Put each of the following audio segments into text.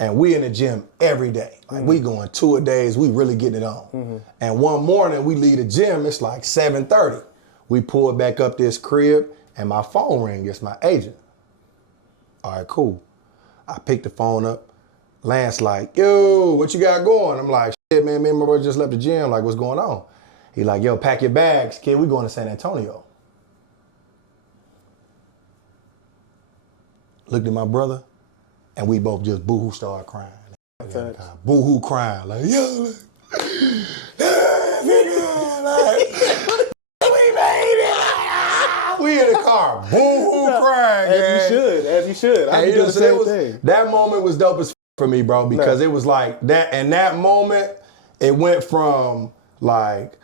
And we in the gym every day. Like we going 2-a-days, we really getting it on. And one morning we leave the gym, it's like 7:30. We pull back up this crib and my phone ring, it's my agent. All right, cool. I pick the phone up. Lance like, yo, what you got going? I'm like, shit, man, me and my brother just left the gym. Like, what's going on? He like, yo, pack your bags, kid. We going to San Antonio. Looked at my brother, and we both just boo-hoo started crying. Boo-hoo crying. Like, yo, we made it. We in the car, boo-hoo crying. As you should. I do the same thing. That moment was dope as for me, bro, because it was like that. And that moment, it went from like,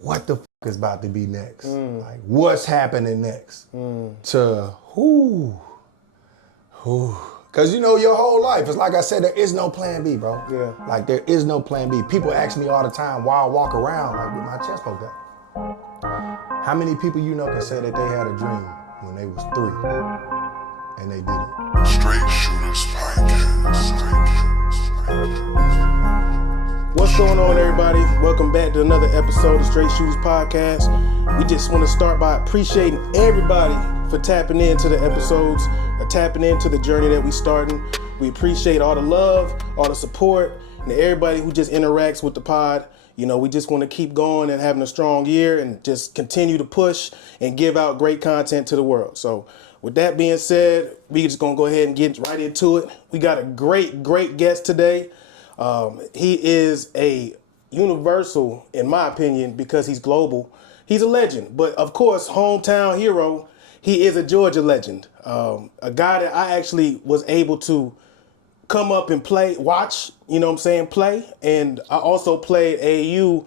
what the is about to be next? Like, what's happening next? To whoo. Because, you know, your whole life, it's like I said, there is no plan B, bro. Yeah. Like, there is no plan B. People ask me all the time why I walk around like with my chest poked out. How many people you know can say that they had a dream when they was 3 and they did it? Straight Shooters Podcast. What's going on, everybody? Welcome back to another episode of Straight Shooters Podcast. We just want to start by appreciating everybody for tapping into the episodes, tapping into the journey that we starting. We appreciate all the love, all the support, and everybody who just interacts with the pod. You know, we just want to keep going and having a strong year and just continue to push and give out great content to the world. So with that being said, we just going to go ahead and get right into it. We got a great guest today. He is a universal, in my opinion, because he's global. He's a legend, but of course, hometown hero. He is a Georgia legend, a guy that I actually was able to come up and watch, you know what I'm saying, play. And I also played AAU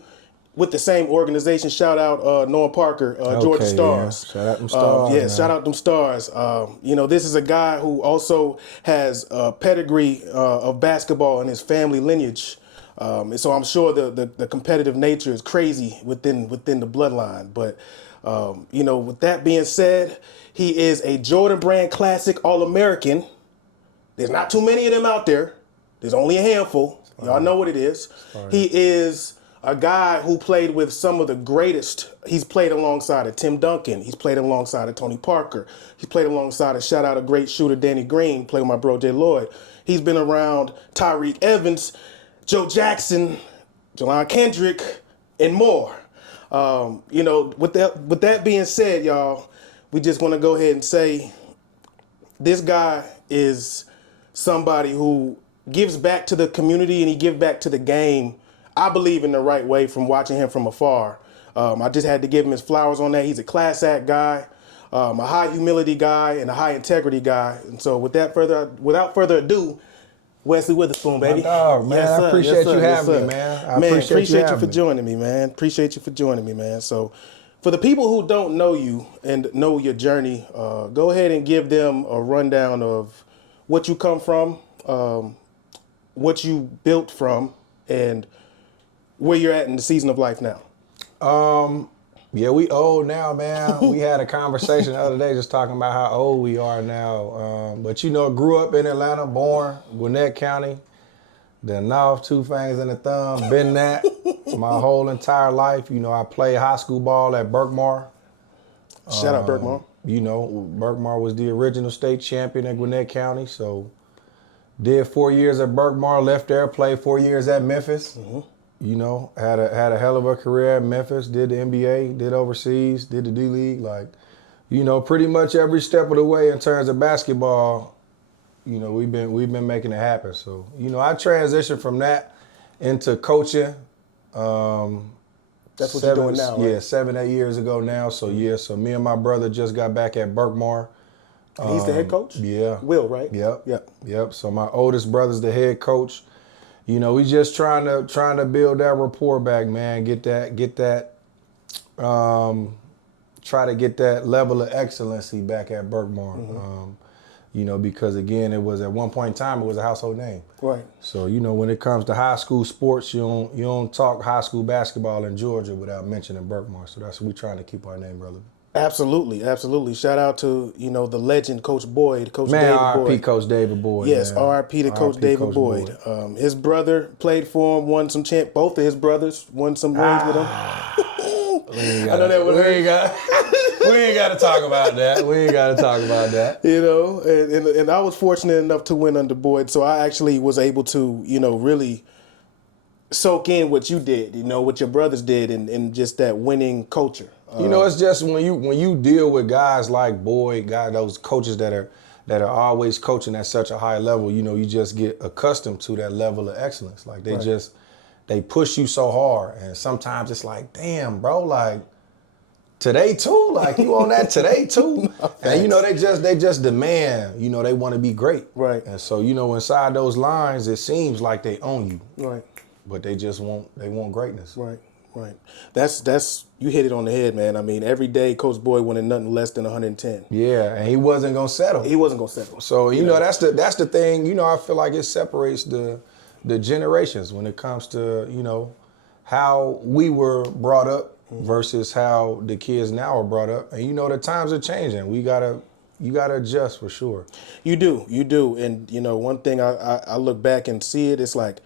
with the same organization. Shout out Noah Parker, Georgia Stars. Yeah. Shout out them Stars. Shout out them Stars. You know, this is a guy who also has a pedigree of basketball in his family lineage. And so I'm sure the competitive nature is crazy within the bloodline. But you know, with that being said, he is a Jordan Brand Classic All-American. There's not too many of them out there. There's only a handful. Y'all know what it is. He is a guy who played with some of the greatest. He's played alongside of Tim Duncan. He's played alongside of Tony Parker. He's played alongside of, shout out, a great shooter, Danny Green, played with my bro, Jay Lloyd. He's been around Tyreek Evans, Joe Jackson, Jelon Kendrick, and more. You know, with that being said, y'all, we just want to go ahead and say this guy is somebody who gives back to the community and he gives back to the game, I believe, in the right way from watching him from afar. I just had to give him his flowers on that. He's a class act guy, a high humility guy, and a high integrity guy. And so without further ado, Wesley Witherspoon, baby. My dog, man. Yes, sir. I appreciate you having me, man. Appreciate you for joining me, man. Appreciate you for joining me, man. So for the people who don't know you and know your journey, go ahead and give them a rundown of what you come from, what you built from, and where you're at in the season of life now. Yeah, we old now, man. We had a conversation the other day just talking about how old we are now. But, you know, grew up in Atlanta, born Gwinnett County, the NAWF, 2 fingers and a thumb, been that my whole entire life. You know, I played high school ball at Berkmar. Shout out Berkmar. You know, Berkmar was the original state champion in Gwinnett County. So did 4 years at Berkmar, left there, played 4 years at Memphis. You know, had a hell of a career at Memphis, did the NBA, did overseas, did the D-League. Like, you know, pretty much every step of the way in terms of basketball, you know, we've been making it happen. So, you know, I transitioned from that into coaching. That's what you're doing now, right? Yeah, 7-8 years ago now. So, yeah, so me and my brother just got back at Berkmar. He's the head coach? Yeah. Will, right? Yep. So my oldest brother's the head coach. You know, we just trying to build that rapport back, man. Try to get that level of excellency back at Berkmar. You know, because again, it was at one point in time, it was a household name. Right. So, you know, when it comes to high school sports, you don't talk high school basketball in Georgia without mentioning Berkmar. So that's what we're trying to keep our name relevant. Absolutely, absolutely. Shout out to, the legend, Coach Boyd, Coach Man, David R.I.P. Boyd. Coach David Boyd. Yes, man. R.I.P. to Coach R.I.P. David Coach Boyd. His brother played for him, won some both of his brothers won some rings with him. I know that would hurt. We ain't got to talk about that. We ain't got to talk about that. And I was fortunate enough to win under Boyd, so I actually was able to, really soak in what you did, what your brothers did, and just that winning culture. It's just when you deal with guys like Boyd, those coaches that are always coaching at such a high level, you just get accustomed to that level of excellence. Like they push you so hard, and sometimes it's like, damn, bro, like today too, like you on that today too, and they just demand, they want to be great, right? And so inside those lines, it seems like they own you, right? But they want greatness, right? Right. That's you hit it on the head, man. I mean, every day Coach Boyd wanted nothing less than 110. Yeah, and he wasn't gonna settle. So that's the thing. I feel like it separates the generations when it comes to how we were brought up versus how the kids now are brought up. And the times are changing. You gotta adjust for sure. You do. And one thing I look back and see it, it's like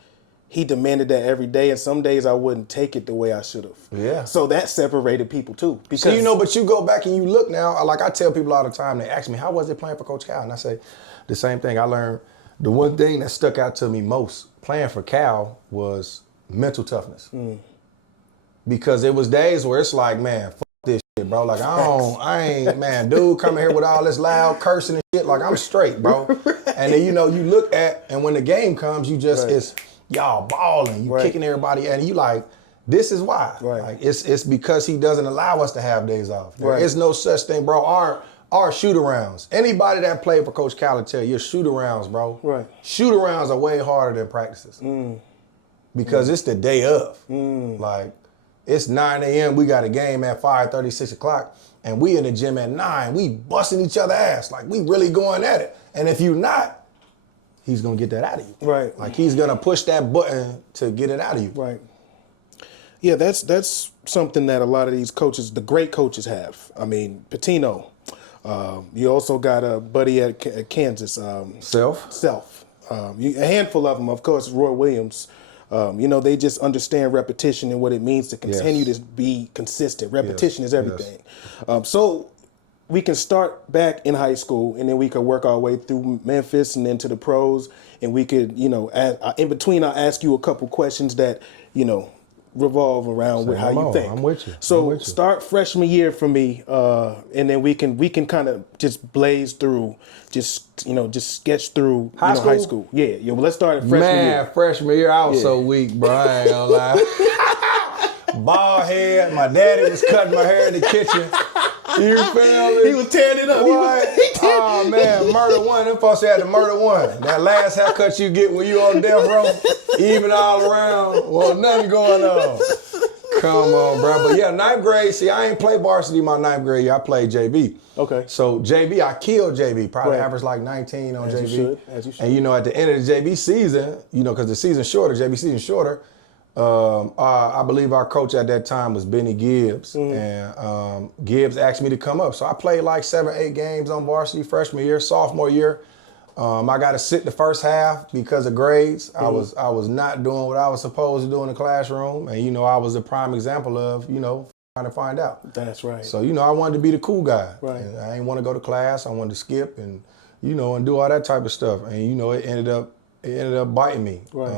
he demanded that every day, and some days I wouldn't take it the way I should have. Yeah. So that separated people too. Because but you go back and you look now, like I tell people all the time, they ask me, how was it playing for Coach Cal? And I say the same thing. I learned the one thing that stuck out to me most playing for Cal was mental toughness. Because it was days where it's like, man, fuck this shit, bro. Like I ain't, man, dude coming here with all this loud cursing and shit, like I'm straight, bro. And then you look at, and when the game comes, you just, it's, y'all balling, you kicking everybody, and you like, this is why. Right. Like it's because he doesn't allow us to have days off. There Right. is no such thing, bro. Our shoot-arounds. Anybody that played for Coach Cal will tell you, your shoot-arounds, bro. Right. Shoot-arounds are way harder than practices. Because it's the day of. Like, it's 9 a.m., we got a game at 5:30, 6 o'clock, and we in the gym at 9. We busting each other ass. Like, we really going at it. And if you're not, he's gonna get that out of you. Right. Like he's gonna push that button to get it out of you. Right. Yeah, that's something that a lot of these coaches, the great coaches, have. I mean, Pitino. You also got a buddy at Kansas. Self. A handful of them, of course, Roy Williams. They just understand repetition and what it means to continue to be consistent. Repetition is everything. So we can start back in high school, and then we could work our way through Memphis and then to the pros. And we could, in between, I'll ask you a couple questions that, revolve around with how you think. I'm with you. So start freshman year for me, and then we can kind of just blaze through, just sketch through high school. Yeah. Well, let's start at freshman year. Man, freshman year, I was so weak, bro. I ain't gonna lie. Bald head. My daddy was cutting my hair in the kitchen. You feel me? He was tearing it up. What? Oh man, murder one. Them folks had to murder one. That last haircut you get when you on death row, even all around, well, nothing going on. Come on, bro. But yeah, 9th grade. See, I ain't play varsity my 9th grade year. I played JV. Okay. So JV, I killed JV. Probably averaged like 19 on JV. As you should. And at the end of the JV season, because the season's shorter, JV season's shorter. I believe our coach at that time was Benny Gibbs, and Gibbs asked me to come up. So I played like 7, 8 games on varsity freshman year. Sophomore year, I got to sit the first half because of grades. I was not doing what I was supposed to do in the classroom, and I was a prime example of trying to find out. That's right. So I wanted to be the cool guy. Right. And I didn't want to go to class. I wanted to skip and and do all that type of stuff. And it ended up biting me. Right.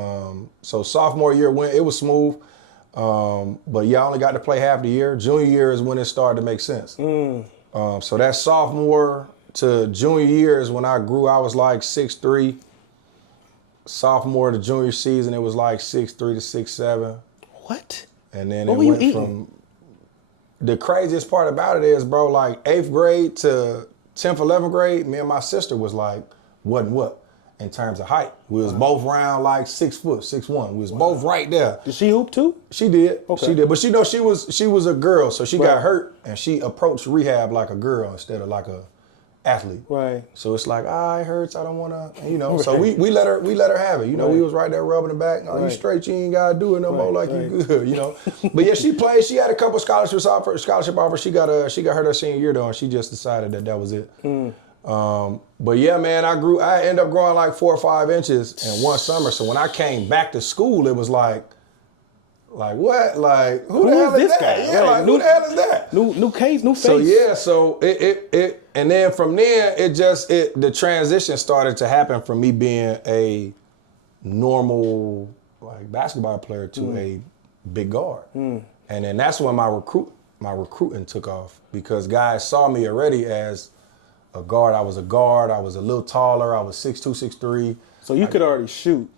So sophomore year it was smooth, but I only got to play half the year. Junior year is when it started to make sense. So that sophomore to junior year is when I grew. I was like 6'3". Sophomore to junior season, it was like 6'3" to 6'7". What? And then What it were you went eating? from. The craziest part about it is, bro, like 8th grade to 10th, 11th grade, me and my sister was like, what? In terms of height. We was both around like 6 foot, 6'1". We was both right there. Did she hoop too? She did. Okay. She did. But she was a girl, so she got hurt and she approached rehab like a girl instead of like a athlete. Right. So it's like, it hurts. I don't want to, you know. So we let her have it. You know, we was right there rubbing her back. Oh, you straight. You ain't gotta do it no more. Like you good. You know. But yeah, she played. She had a couple scholarship offers. She got her senior year though, and she just decided that was it. But yeah, man, I ended up growing like 4 or 5 inches in one summer. So when I came back to school, it was like what? Like who the hell is this that? guy? Yeah, like who the hell is that? New case, new face. So yeah, so it and then from there the transition started to happen from me being a normal like basketball player to a big guard. And then that's when my recruiting took off because guys saw me already as a guard. I was a guard. I was a little taller. I was 6'2", 6'3". So you could already shoot.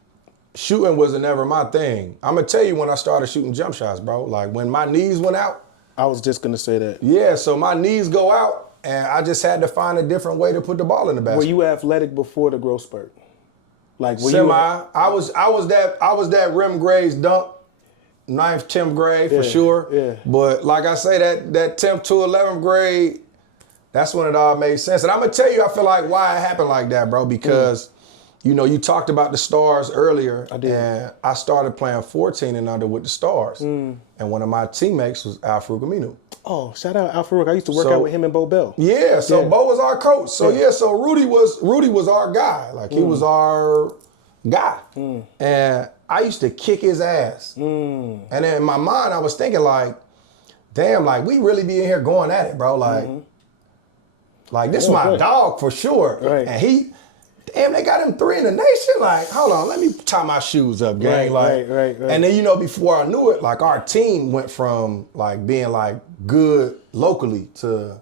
Shooting wasn't never my thing. I'm gonna tell you when I started shooting jump shots, bro. Like when my knees went out. I was just gonna say that. Yeah, so my knees go out, and I just had to find a different way to put the ball in the basket. Were you athletic before the growth spurt? Like were Semi. you? I was that rim grades dunk, 9th, 10th grade for sure. Yeah. But like I say, that 10th to 11th grade, that's when it all made sense. And I'm gonna tell you, I feel like why it happened like that, bro, because. You know, you talked about the Stars earlier. I did. And I started playing 14 and under with the Stars. And one of my teammates was Al Frugamino. Oh, shout out Al Farouk. I used to work out with him and Bo Bell. Yeah, so Bo was our coach. So so Rudy was our guy. Like he was our guy. And I used to kick his ass. And then in my mind, I was thinking like, damn, like we really be in here going at it, bro. Like this is my dog for sure. Right. And damn, they got him 3 in the nation. Like, hold on, let me tie my shoes up, gang. Right. And then, you know, before I knew it, like our team went from like being like good locally to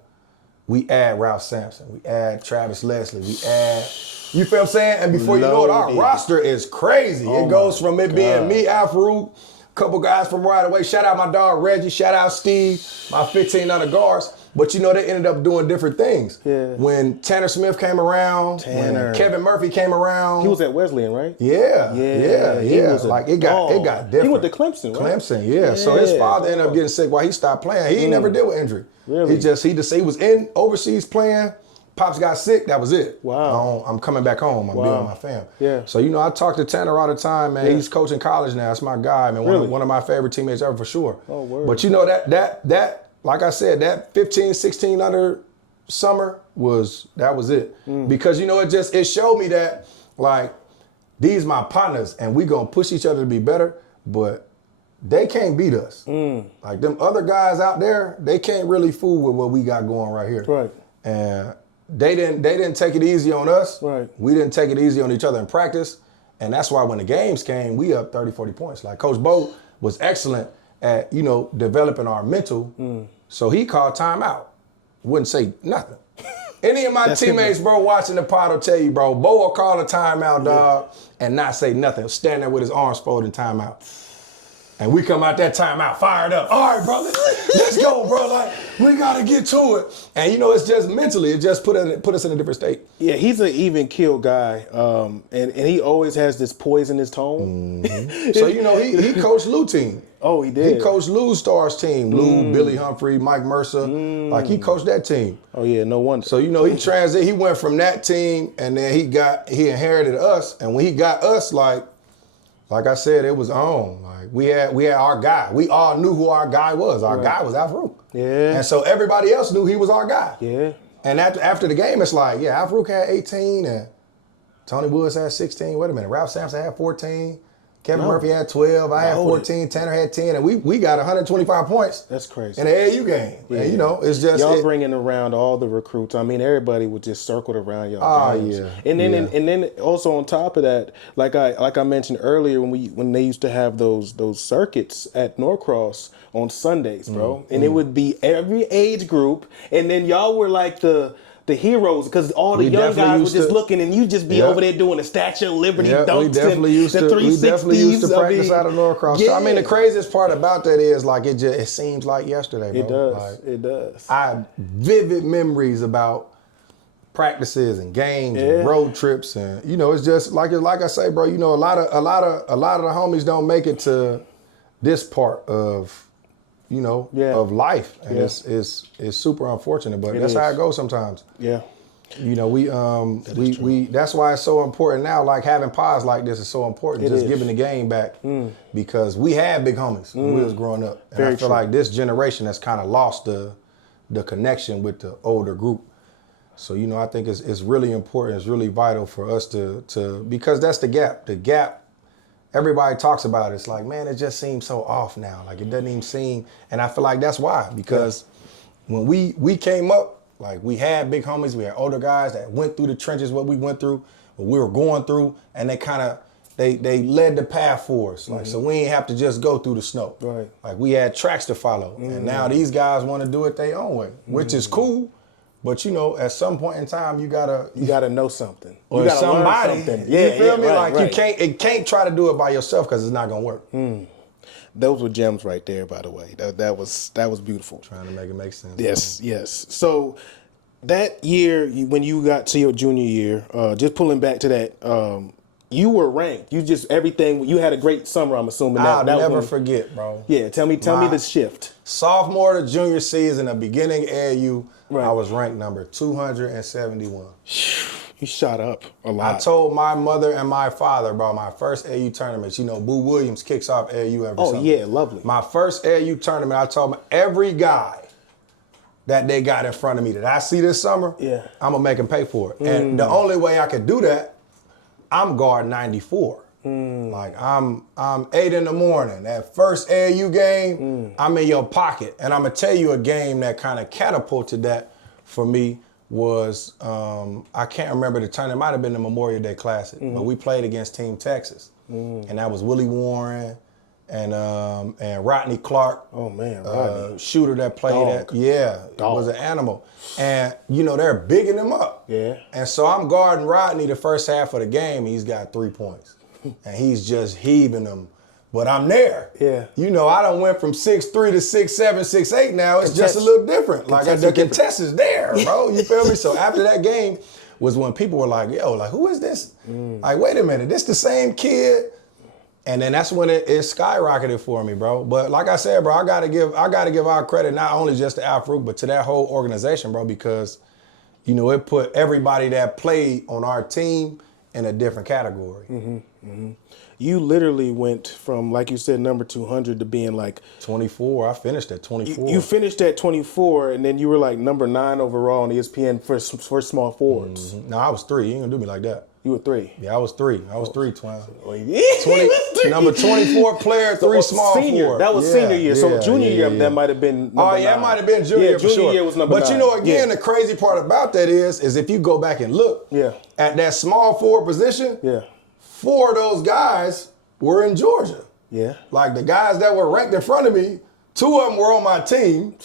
we add Ralph Sampson, we add Travis Leslie, we add, you feel what I'm saying? And before you know it, our roster is crazy. It goes from it being me, Al Farouk, couple guys from right away. Shout out my dog Reggie, shout out Steve, my 15 other guards. But you know, they ended up doing different things. Yeah. When Tanner Smith came around, when Kevin Murphy came around. He was at Wesleyan, right? Yeah. He was like it got different. He went to Clemson, right? Clemson, yeah. So his father ended up getting sick while he stopped playing. He ain't never dealt with injury. Really? He was in overseas playing. Pops got sick, that was it. Wow. I'm coming back home. I'm being with my fam. Yeah. So, you know, I talk to Tanner all the time, man. He's coaching college now. That's my guy, man. One of my favorite teammates ever for sure. Oh, word. But you know, that like I said, that 15, 16 under summer was it. Because, you know, it showed me that, like, these my partners, and we gonna push each other to be better, but they can't beat us. Like, them other guys out there, they can't really fool with what we got going right here. Right. And they didn't take it easy on us. Right. We didn't take it easy on each other in practice. And that's why when the games came, we up 30, 40 points. Like, Coach Bo was excellent at, you know, developing our mental. So he called timeout. Wouldn't say nothing. Any of my teammates, bro, watching the pod will tell you, bro, Bo will call a timeout, dog, and not say nothing. Stand there with his arms folded, timeout. And we come out that timeout fired up. All right, bro, let's go, bro. Like, we got to get to it. And, you know, it's just mentally, it just put us in a different state. Yeah, he's an even keel guy, and he always has this poisonous tone. So, you know, he coached Lou team. Oh, he did? He coached Lou's Stars team. Lou, Billy Humphrey, Mike Mercer. Like, he coached that team. Oh, yeah, no wonder. So, you know, he went from that team, and then he inherited us. And when he got us, like I said, it was on. Like, we had our guy. We all knew who our guy was. Our guy was Al Farouk. Yeah. And so everybody else knew he was our guy. Yeah. And after the game, it's like, yeah, Al Farouk had 18 and Tony Woods had 16. Wait a minute, Ralph Sampson had 14. Kevin Murphy had 12. I had 14. Tanner had 10. And we got 125 points. That's crazy. In the AAU game. Yeah. And, you know, it's just. Y'all bringing around all the recruits. I mean, everybody was just circled around y'all. Oh, yeah. And then also on top of that, like I mentioned earlier, when they used to have those circuits at Norcross on Sundays, bro. And it would be every age group. And then y'all were like the heroes, because all the young guys were just looking, and you just be over there doing the Statue of Liberty dunks. We definitely used to practice out of Norcross. Yeah. I mean, the craziest part about that is, like, it seems like yesterday, bro. It does. Like, it does. I have vivid memories about practices and games and road trips, and you know, it's just like I say, bro. You know, a lot of the homies don't make it to this part of, you know, of life. And it's super unfortunate, but that's how it goes sometimes. Yeah. You know, we that's why it's so important now. Like having pods like this is so important. Just giving the game back because we had big homies when we was growing up. And I feel like this generation has kind of lost the connection with the older group. So, you know, I think it's really important. It's really vital for us to because that's the gap. The gap, everybody talks about it. It's like, man, it just seems so off now. Like it doesn't even seem, and I feel like that's why. Because when we came up, like we had big homies, we had older guys that went through the trenches, what we went through, what we were going through, and they kind of, they led the path for us. Like, so we ain't have to just go through the snow. Right. Like we had tracks to follow. And now these guys want to do it their own way, which is cool. But you know, at some point in time, you gotta know something. Or you gotta somebody. learn something. You feel me? Right, like you can't try to do it by yourself because it's not gonna work. Those were gems right there, by the way. That was beautiful. Trying to make it make sense. Yes, yes. So that year, when you got to your junior year, just pulling back to that, you were ranked. You just everything. You had a great summer. I'm assuming. I'll never forget, bro. Yeah, tell me the shift. Sophomore to junior season, the beginning AAU, I was ranked number 271. You shot up a lot. I told my mother and my father about my first AAU tournament. You know, Boo Williams kicks off AAU every summer. Oh, yeah, lovely. My first AAU tournament, I told them every guy that they got in front of me that I see this summer, I'm going to make them pay for it. And the only way I could do that, I'm guard 94. Like, I'm 8 in the morning. That first AAU game, I'm in your pocket. And I'm going to tell you a game that kind of catapulted that for me was, I can't remember the tournament. It might have been the Memorial Day Classic, but we played against Team Texas. And that was Willie Warren and Rodney Clark. Oh, man, Rodney. Shooter that played at, was an animal. And, you know, they're bigging him up. Yeah. And so I'm guarding Rodney the first half of the game. He's got 3 points. And he's just heaving them. But I'm there. Yeah. You know, I done went from 6'3" to 6'7", 6'8" now. It's just a little different. Like the contest is there, bro. You feel me? So after that game was when people were like, yo, like, who is this? Like, wait a minute, this the same kid? And then that's when it skyrocketed for me, bro. But like I said, bro, I gotta give our credit not only just to Al Farouk, but to that whole organization, bro, because, you know, it put everybody that played on our team in a different category. You literally went from, like you said, number 200 to being like 24. I finished at 24. You finished at 24, and then you were like number 9 overall on ESPN for small forwards. No, I was 3. You ain't gonna do me like that. You were 3. Yeah, I was 3. I was 3, twin. 20, number 24 player, 3 small forward. That was senior year. So junior year, that might have been number 9. It might have been junior year for junior sure. year was number 9. But you know, again, the crazy part about that is if you go back and look at that small forward position, 4 of those guys were in Georgia. Yeah. Like the guys that were ranked in front of me, 2 of them were on my team.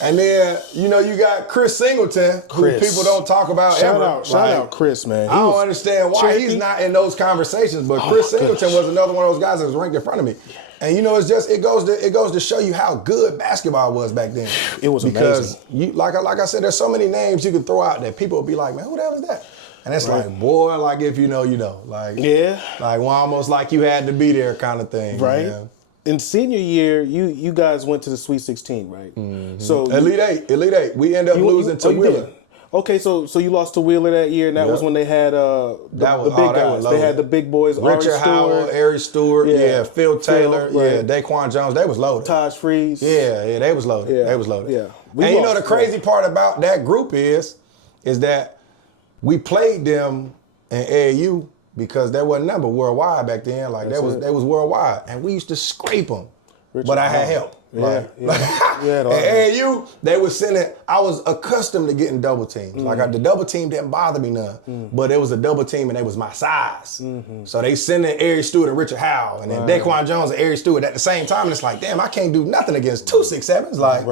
And then, you know, you got Chris Singleton, who people don't talk about ever. Shout out Chris, man. I don't understand why he's not in those conversations, but Chris Singleton was another one of those guys that was ranked in front of me. And you know, it's just it goes to show you how good basketball was back then. It was amazing. Because like I said, there's so many names you can throw out that people will be like, man, who the hell is that? And it's like, boy, like if you know, you know. Like, like well, almost like you had to be there kind of thing. Right. Man. In senior year, you guys went to the Sweet 16, right? So Elite Eight. We ended up losing to Wheeler. Okay, so you lost to Wheeler that year, and that was when they had the big guys. They had the big boys, Richard Howell, Ari Stewart, Phil Taylor, Daquan Jones. They was loaded. Taj Freeze. Yeah, they was loaded. They was loaded. Yeah. And you know the crazy part about that group is that we played them in AAU because they wasn't number worldwide back then. Like they was worldwide, and we used to scrape them. But I had help. At AAU, they were sending. I was accustomed to getting double teams. Like the double team didn't bother me none. But it was a double team, and they was my size. So they sending Ari Stewart and Richard Howell, and then Daquan Jones and Ari Stewart at the same time. And it's like, damn, I can't do nothing against 2 6'7s. Like,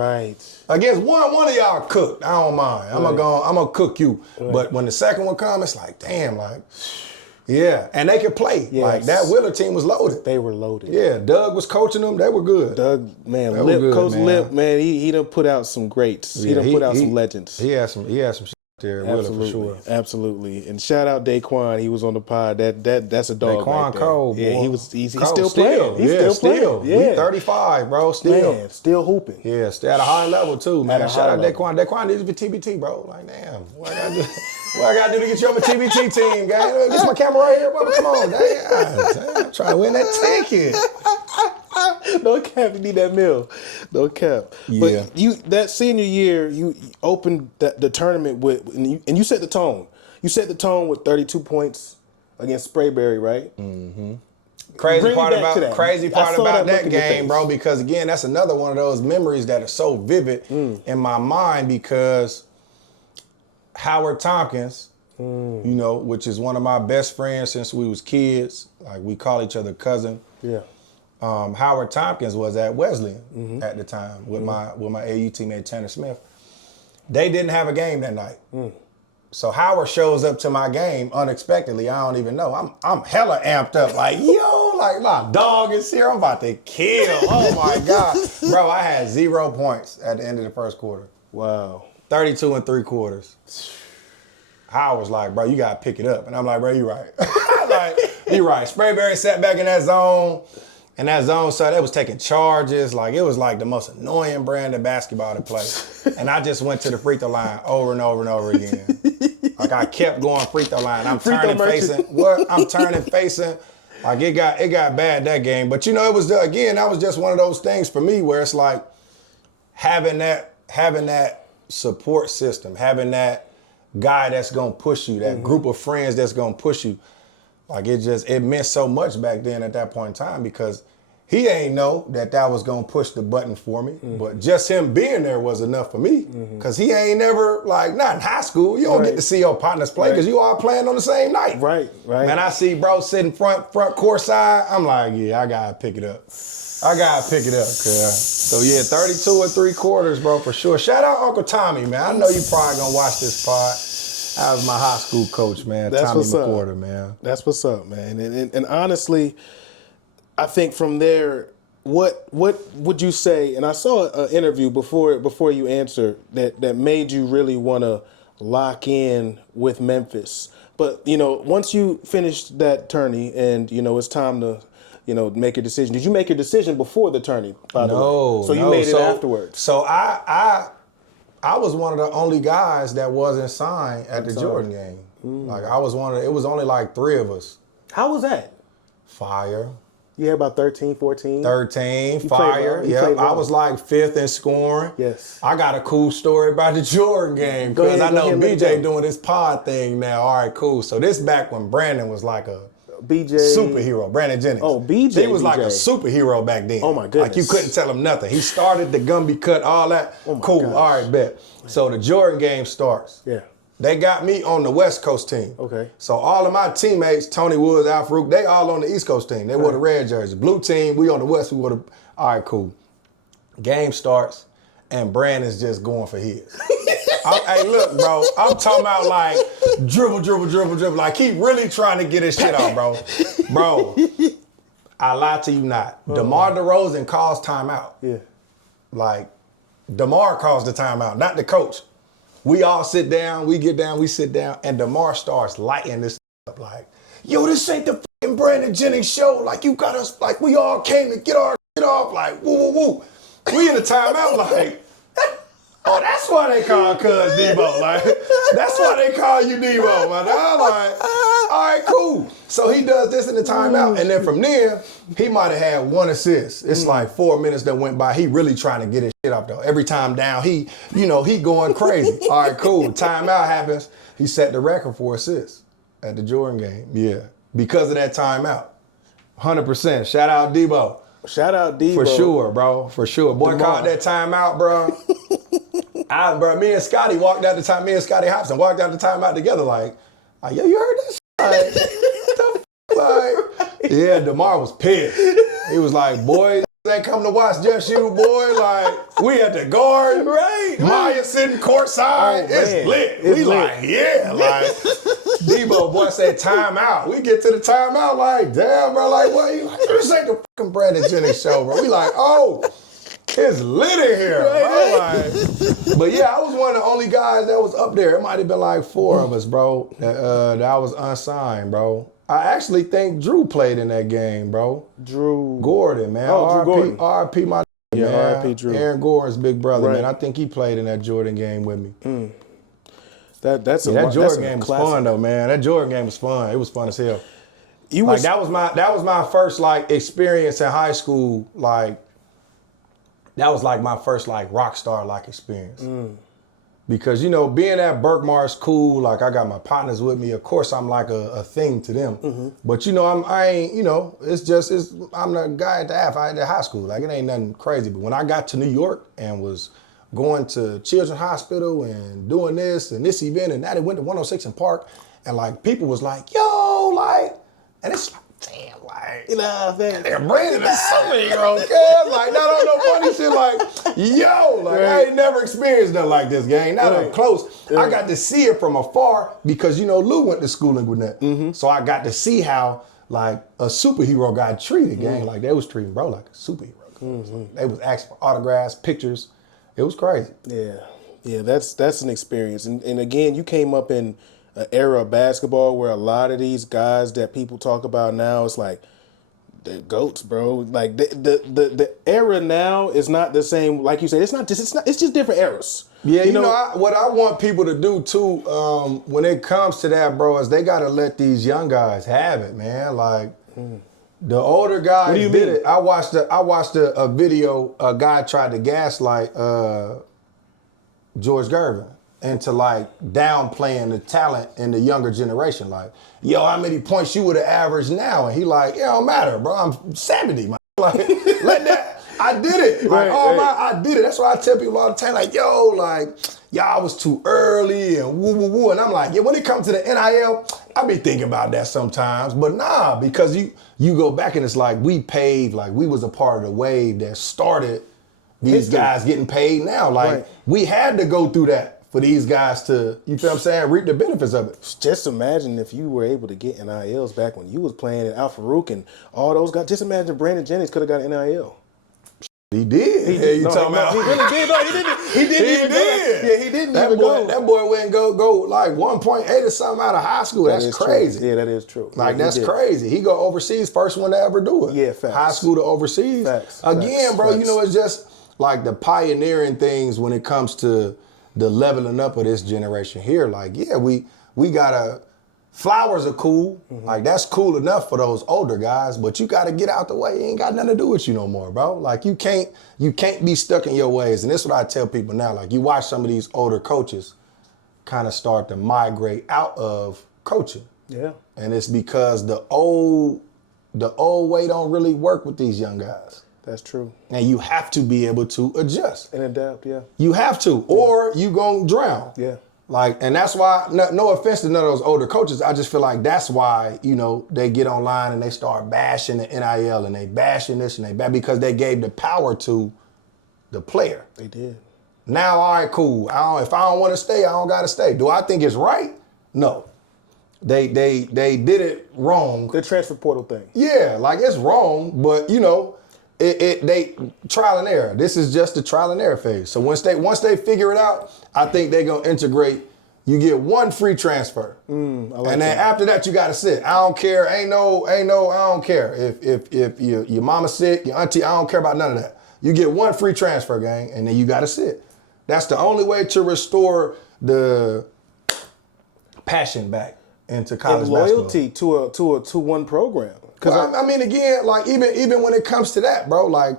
against one of y'all cooked. I don't mind. I'm gonna cook you. But when the second one comes, it's like, damn, like. Yeah, and they could play. Yes. Like that Wheeler team was loaded. They were loaded. Yeah, Doug was coaching them. They were good. Doug, man, Coach Lip, man, he done put out some greats. He done put out some legends. He had some there, Willa, for sure. Absolutely. And shout out Daquan. He was on the pod. That's a dog. Daquan right there. Cole, boy. Yeah, he's Cole, still playing. He's still playing. Yeah. We 35, bro. Still. Man, still hooping. Yeah, still at a high level too, man. At a Shout high out level. Daquan. Daquan needs to be TBT, bro. Like, damn, what I gotta do to get you on my TBT team, gang? This my camera right here, bro. Come on, damn. I'm trying to win that ticket. No cap, you need that meal. No cap. Yeah. But that senior year, you opened the tournament with, and you set the tone. You set the tone with 32 points against Sprayberry, right? Mm-hmm. Crazy part about that game, bro, because again, that's another one of those memories that are so vivid in my mind because Howard Tompkins, you know, which is one of my best friends since we was kids, like we call each other cousin. Yeah. Howard Tompkins was at Wesley at the time with my AU teammate Tanner Smith. They didn't have a game that night. So Howard shows up to my game unexpectedly. I don't even know. I'm hella amped up. Like, yo, like my dog is here. I'm about to kill. Oh my God. Bro, I had 0 points at the end of the first quarter. Wow. 32 3/4. Howard's like, bro, you gotta pick it up. And I'm like, bro, you right. Like, you right. Sprayberry sat back in that zone. And that zone, so they was taking charges. Like, it was like the most annoying brand of basketball to play. And I just went to the free throw line over and over and over again. Like, I kept going free throw line. I'm turning facing. Like, it got bad that game. But, you know, it was, again, that was just one of those things for me where it's like having that support system, having that guy that's going to push you, that group of friends that's going to push you. Like, it meant so much back then at that point in time because he ain't know that was going to push the button for me. But just him being there was enough for me because he ain't never, like, not in high school. You don't get to see your partners play because you all playing on the same night. Right. Man, I see bro sitting front court side. I'm like, yeah, I got to pick it up. So, yeah, 32 3/4, bro, for sure. Shout out Uncle Tommy, man. I know you probably going to watch this pod. That was my high school coach, man. That's Tommy what's up. McWhorter, man. That's what's up, man. And honestly, I think from there, what would you say? And I saw an interview before you answered that made you really want to lock in with Memphis. But you know, once you finished that tourney, and you know it's time to, you know, make a decision. Did you make your decision before the tourney? By the way, so you made it afterwards. So I was one of the only guys that wasn't signed at the Jordan game. Like I was it was only like 3 of us. How was that? Fire. You had about 13, 14? 13, You fire. played well. Yeah, You played I well. was like 5th in scoring. Yes. I got a cool story about the Jordan game Go because ahead, I know let it BJ go. doing this pod thing now. All right, cool. So this back when Brandon was like a BJ superhero, Brandon Jennings. Oh, BJ. He was like a superhero back then. Oh, my goodness. Like you couldn't tell him nothing. He started the Gumby cut, all that. Oh, my cool. gosh. All right, bet. So the Jordan game starts. Yeah. They got me on the West Coast team. Okay. So all of my teammates, Tony Woods, Al Farouk, they all on the East Coast team. They wore the red jersey. Blue team, we on the West, we wore the, all right, cool. Game starts, and Brandon's just going for his. Hey, look, bro, I'm talking about like dribble. Like he really trying to get his shit out, bro. Bro, I lie to you not. DeMar DeRozan calls timeout. Yeah. Like, DeMar calls the timeout, not the coach. We all sit down, we get down, we sit down, and DeMar starts lighting this up like, yo, this ain't the fucking Brandon Jennings show. Like, you got us, like, we all came to get our shit off, like, woo. We in the timeout, like, oh, that's why they call Cuz Debo. Like, that's why they call you Debo, my dog. Like, all right, cool. So he does this in the timeout, and then from there, he might have had 1 assist. It's like 4 minutes that went by. He really trying to get his shit off, though. Every time down, he going crazy. All right, cool. Timeout happens. He set the record for assists at the Jordan game. Yeah, because of that timeout. 100%. Shout out Debo. Shout out Debo. For sure, bro. For sure. Boy DeMar. caught that timeout, bro. Me and Scotty walked out the time. Me and Scotty Hobson walked out the timeout together. Like, yo, you heard this? Like, the like, yeah, DeMar was pissed. He was like, boy, they come to watch just you, boy. Like, we at the guard, right? Maya sitting courtside. Oh, it's man. lit. It's we lit. like, yeah, like. Debo boy said timeout. We get to the timeout like, damn, bro, like, what? He like, this ain't the fucking Brandon Jennings show, bro. We like, oh. it's lit in here, bro. Like, but yeah, I was one of the only guys that was up there. It might have been like 4 of us, bro, that I was unsigned, bro. I actually think Drew played in that game, bro. Drew Gordon, man. Oh, Drew Gordon. R.I.P. my Yeah, man. R.I.P. Drew. Aaron Gordon's big brother, Right. man. I think he played in that Jordan game with me. That Jordan game was fun though, man. That Jordan game was fun. It was fun as hell. That was my first like experience in high school. Like that was like my first like rock star like experience. Because you know, being at Berkmar is cool. Like I got my partners with me. Of course, I'm like a thing to them. But you know, I ain't. You know, I'm the guy at the high school. Like it ain't nothing crazy. But when I got to New York and was going to Children's Hospital and doing this and this event and that, it went to 106 in Park, and like people was like, yo, like, and it's like, damn, like, you know, man, they're bringing a superhero, cuz, like, not on no funny shit, like, yo, like, I ain't never experienced nothing like this, gang, not up close. I got to see it from afar because, you know, Lou went to school in Gwinnett, so I got to see how, like, a superhero got treated, gang, like, they was treating bro like a superhero. They was asking for autographs, pictures. It was crazy. Yeah, that's an experience. And again, you came up in an era of basketball where a lot of these guys that people talk about now, it's like they're GOATs, bro. Like the era now is not the same. Like you said, it's just different eras. Yeah, you know what I want people to do too, when it comes to that, bro, is they gotta let these young guys have it, man. Like the older guys did it. I watched a video. A guy tried to gaslight George Gervin into like downplaying the talent in the younger generation. Like, yo, how many points you would have averaged now? And he like, it don't matter, bro. I'm 70, man. Like, let that. I did it. Like, I did it. That's why I tell people all the time, like, yo, like, y'all was too early and woo woo woo. And I'm like, yeah, when it comes to the NIL, I be thinking about that sometimes. But nah, because you go back and it's like we paved, like we was a part of the wave that started these guys getting paid now. Like we had to go through that for these guys to, you feel what I'm saying, reap the benefits of it. Just imagine if you were able to get NILs back when you was playing at Al Farouk and all those guys. Just imagine Brandon Jennings could have got an NIL. He did. He really did. No, he didn't. He did. Yeah, he didn't even go. That boy wouldn't go like 1.8 or something out of high school. That's crazy. True. Yeah, that is true. Like, that's crazy. He go overseas, first one to ever do it. Yeah, facts. High school to overseas. Facts. Again, bro, you know, it's just like the pioneering things when it comes to the leveling up of this generation here. Like, yeah, we gotta, flowers are cool. Like, that's cool enough for those older guys, but you gotta get out the way. It ain't got nothing to do with you no more, bro. Like, you can't be stuck in your ways. And this is what I tell people now. Like, you watch some of these older coaches kind of start to migrate out of coaching. Yeah. And it's because the old way don't really work with these young guys. That's true. And you have to be able to adjust. And adapt, yeah. You have to, or you gonna drown. Yeah. Like, and that's why, no offense to none of those older coaches, I just feel like that's why, you know, they get online and they start bashing the NIL and they bashing this and they bash because they gave the power to the player. They did. Now, all right, cool. If I don't want to stay, I don't gotta stay. Do I think it's right? No. They did it wrong. The transfer portal thing. Yeah, like it's wrong, but you know, they trial and error. This is just the trial and error phase. So once they figure it out, I think they're gonna integrate. You get one free transfer, and then after that you gotta sit. I don't care. Ain't no. I don't care if your mama's sick, your auntie. I don't care about none of that. You get one free transfer, gang, and then you gotta sit. That's the only way to restore the passion back into college and loyalty to one program. Because I mean, again, like even when it comes to that, bro, like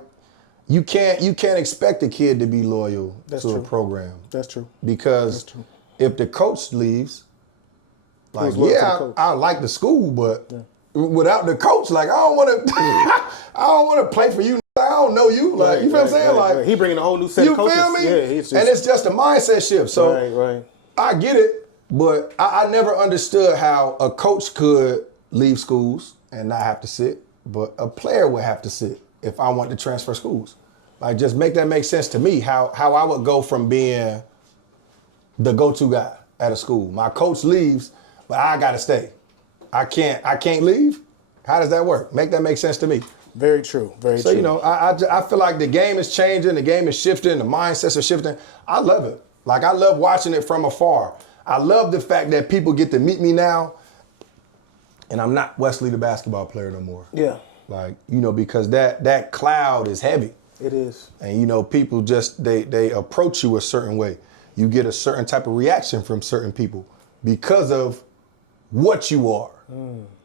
you can't expect a kid to be loyal to a program. That's true. Because if the coach leaves, like I like the school, but without the coach, like I don't want to play for you. I don't know you. Like you feel what I'm saying? Like he bringing a whole new set of coaches. You feel me? Yeah, and it's just a mindset shift. So I get it, but I never understood how a coach could leave schools and not have to sit, but a player would have to sit if I want to transfer schools. Like, just make that make sense to me, how I would go from being the go-to guy at a school. My coach leaves, but I gotta stay. I can't leave. How does that work? Make that make sense to me. Very true. Very So, true. you know, I feel like the game is changing, the game is shifting, the mindsets are shifting. I love it. Like, I love watching it from afar. I love the fact that people get to meet me now, and I'm not Wesley the basketball player no more. Yeah. Like, you know, because that cloud is heavy. It is. And, you know, people just, they approach you a certain way. You get a certain type of reaction from certain people because of what you are,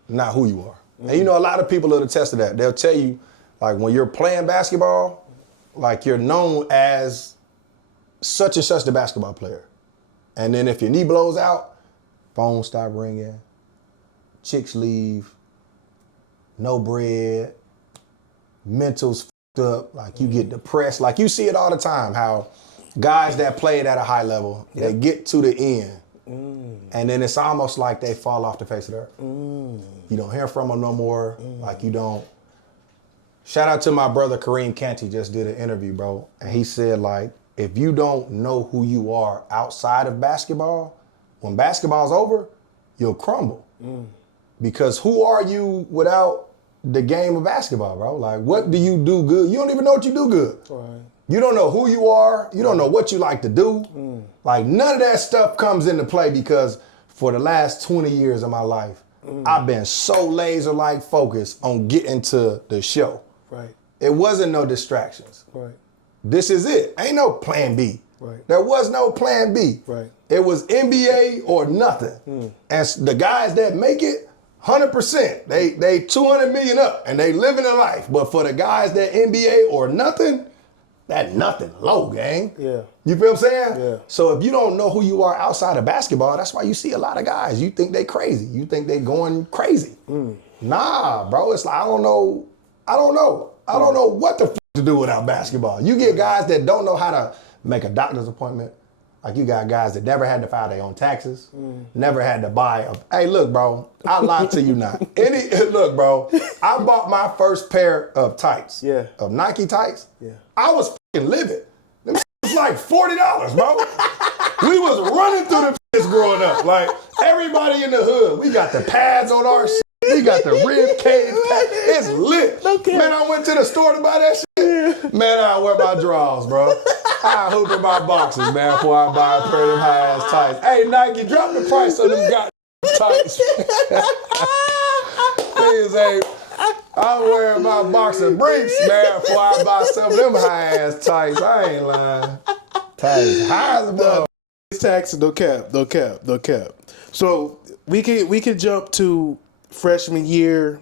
not who you are. And, you know, a lot of people will attest to that. They'll tell you, like, when you're playing basketball, like, you're known as such and such the basketball player. And then if your knee blows out, phone stop ringing, chicks leave, no bread, mental's f***ed up, like you get depressed. Like you see it all the time, how guys that played at a high level, they get to the end, and then it's almost like they fall off the face of the earth. You don't hear from them no more, like you don't. Shout out to my brother Kareem Canty, just did an interview, bro, and he said, like, if you don't know who you are outside of basketball, when basketball's over, you'll crumble. Because who are you without the game of basketball, bro? Like, what do you do good? You don't even know what you do good. Right. You don't know who you are. You don't know what you like to do. Like, none of that stuff comes into play because for the last 20 years of my life, I've been so laser-like focused on getting to the show. Right. It wasn't no distractions. Right. This is it. Ain't no plan B. Right. There was no plan B. Right. It was NBA or nothing. And the guys that make it, 100%, they 200 million up and they living a life. But for the guys that NBA or nothing, that nothing low, gang. Yeah. You feel what I'm saying? Yeah. So if you don't know who you are outside of basketball, that's why you see a lot of guys. You think they crazy. You think they going crazy. Nah, bro. It's like, I don't know what the f to do without basketball. You get guys that don't know how to make a doctor's appointment. Like, you got guys that never had to file their own taxes, never had to buy a. Hey, look, bro, I lied to you not. Look, bro, I bought my first pair of tights, of Nike tights. Yeah. I was fucking livid. Them was like $40, bro. We was running through the growing up. Like, everybody in the hood, we got the pads on our shit. We got the rib cage pads. It's lit. Okay. Man, I went to the store to buy that shit. Man, I wear my drawers, bro. I hoop in my boxes, man, before I buy a pair of them high-ass tights. Hey, Nike, drop the price on them goddamn tights. Please, hey, I'm wearing my boxer briefs, man, before I buy some of them high-ass tights. I ain't lying. Tights high as a ball. Taxes, no cap. So we could jump to freshman year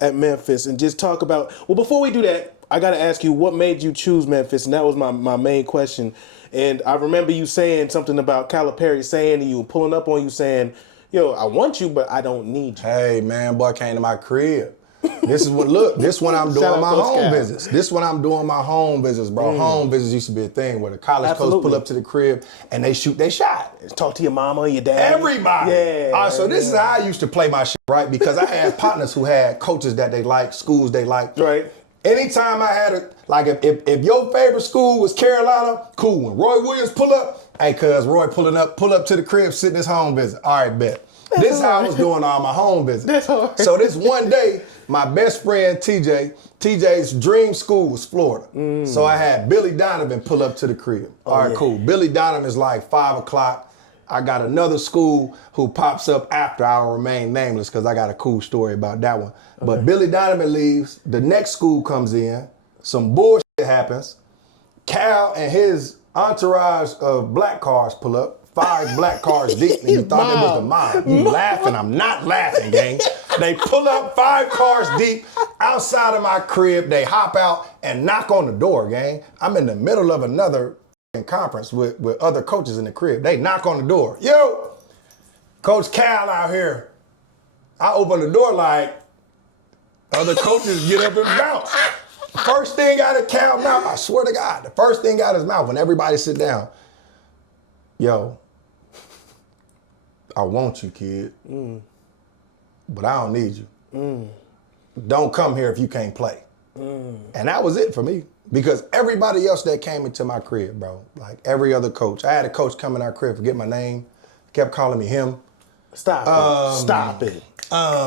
at Memphis and just talk about, well, before we do that, I got to ask you, what made you choose Memphis? And that was my main question. And I remember you saying something about Calipari saying to you, pulling up on you saying, yo, I want you, but I don't need you. Hey, man, boy came to my crib. This when I'm doing my home visits. This when I'm doing my home visits, bro. Home visits used to be a thing where the college coach pull up to the crib and they shoot their shot. Talk to your mama, your dad. Everybody. Yeah. All right, so this is how I used to play my shit, right? Because I had partners who had coaches that they liked, schools they liked. Right. Anytime I had if your favorite school was Carolina, cool. When Roy Williams pull up, hey, cuz Roy pull up to the crib, sitting his home visit. All right, bet. This is how I was doing all my home visits. That's hard. So this one day, my best friend TJ's dream school was Florida. So I had Billy Donovan pull up to the crib. All right, cool. Billy Donovan is like 5 o'clock. I got another school who pops up after. I'll remain nameless because I got a cool story about that one. But Billy Donovan leaves. The next school comes in. Some bullshit happens. Cal and his entourage of black cars pull up. 5 black cars deep, and you thought it was the mob. You laughing, I'm not laughing, gang. They pull up 5 cars deep outside of my crib. They hop out and knock on the door, gang. I'm in the middle of another conference with other coaches in the crib. They knock on the door. Yo, Coach Cal out here. I open the door like, other coaches get up and bounce. First thing out of Cal's mouth, I swear to God, the first thing out of his mouth when everybody sit down, yo, I want you, kid, but I don't need you. Don't come here if you can't play. And that was it for me because everybody else that came into my crib, bro, like every other coach, I had a coach come in our crib, forget my name, kept calling me him. Stop it.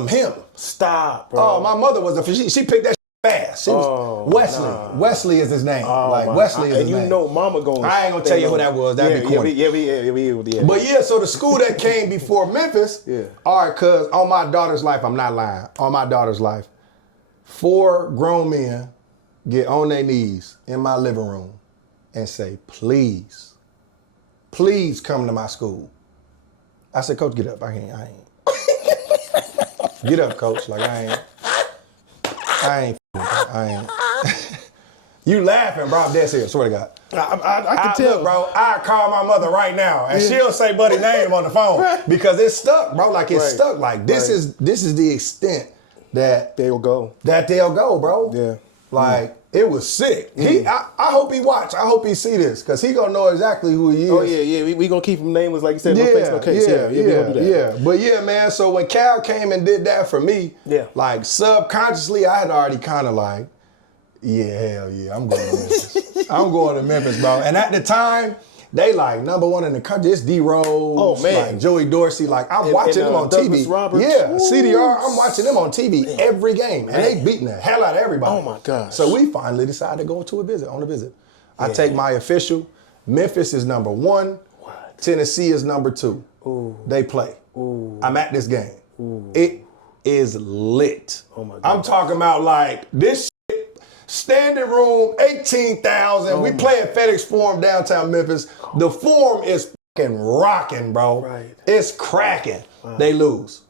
Him. Stop, bro. Oh, my mother was she picked that fast. She was Wesley. Nah. Wesley is his name. Oh, Wesley is his and name. you know mama going. I ain't gonna tell you who that was. That'd be corny. Yeah. But yeah, so the school that came before Memphis, all right, cuz on my daughter's life, I'm not lying. On my daughter's life, 4 grown men get on their knees in my living room and say, please come to my school. I said, Coach, get up. I ain't. Get up, Coach. Like I ain't. You laughing, bro. I'm dead serious. Swear to God. I can tell, look, bro. I call my mother right now, and she'll say Buddy's name on the phone because it's stuck, bro. Like it's stuck. Like this is the extent that they'll go. Bro. Yeah. Like it was sick. I hope he watch. I hope he see this because he gonna know exactly who he is. Oh yeah. We gonna keep him nameless, like you said. No face, no case. Yeah. We gonna do that. Yeah. But yeah, man. So when Cal came and did that for me, like subconsciously, I had already kind of like. Yeah, hell yeah, I'm going to Memphis. I'm going to Memphis, bro. And at the time, they like #1 in the country. It's D-Rose, like Joey Dorsey. Like I'm watching them on Douglas TV. Roberts. Yeah, Ooh. CDR. I'm watching them on TV every game, and they beating the hell out of everybody. Oh my gosh. So we finally decided to go on a visit. I take my official. Memphis is #1. What? Tennessee is #2. Ooh. They play. Ooh. I'm at this game. Ooh. It is lit. Oh my God. I'm talking about like this. Standing room, 18,000. We play at FedEx Forum downtown Memphis. The Forum is fucking rocking, bro. Right. It's cracking. Wow. They lose.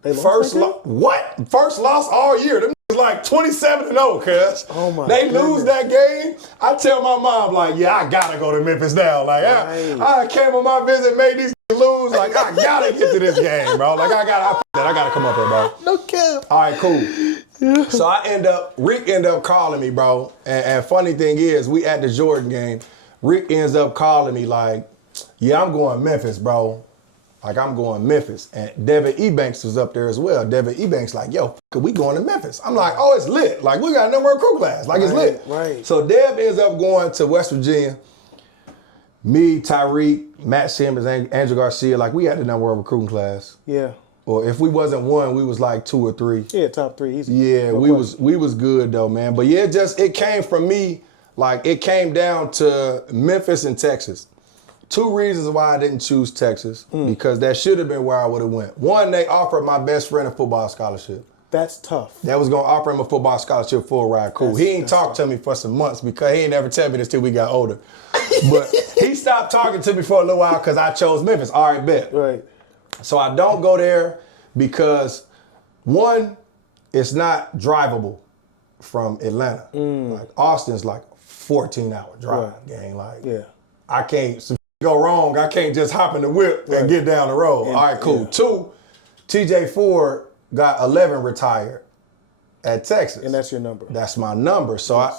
They lost What? First loss all year. Them niggas like 27-0, cuz. Oh my They goodness. lose that game. I tell my mom, like, yeah, I gotta go to Memphis now. Like, I came on my visit, made these lose. Like, I gotta get to this game, bro. Like, I gotta come up here, bro. No cap. All right, cool. So Rick ended up calling me, bro. And funny thing is, we at the Jordan game, Rick ends up calling me like, yeah, I'm going Memphis, bro. Like, I'm going Memphis. And Devin Ebanks was up there as well. Devin Ebanks like, yo, we going to Memphis. I'm like, oh, it's lit. Like, we got a number of crew class. Like, it's lit. Right. So Dev ends up going to West Virginia. Me, Tyreek, Matt Simmons, Andrew Garcia, like, we had the number of recruiting class. Yeah. Or if we wasn't 1, we was like 2 or 3. Yeah, top 3 easy. Yeah, we was good though, man. But yeah, it came from me, like it came down to Memphis and Texas. 2 reasons why I didn't choose Texas, because that should have been where I would have went. 1, they offered my best friend a football scholarship. That's tough. That was gonna offer him a football scholarship full ride. Cool. He ain't talked to me for some months because he ain't never tell me this till we got older. But he stopped talking to me for a little while because I chose Memphis. All right, bet. Right. So I don't go there because 1, it's not drivable from Atlanta. Like Austin's like 14-hour drive, gang. Like I can't go wrong. I can't just hop in the whip and get down the road. All right, cool. 2, TJ Ford got 11 retired at Texas. And that's your number. That's my number. So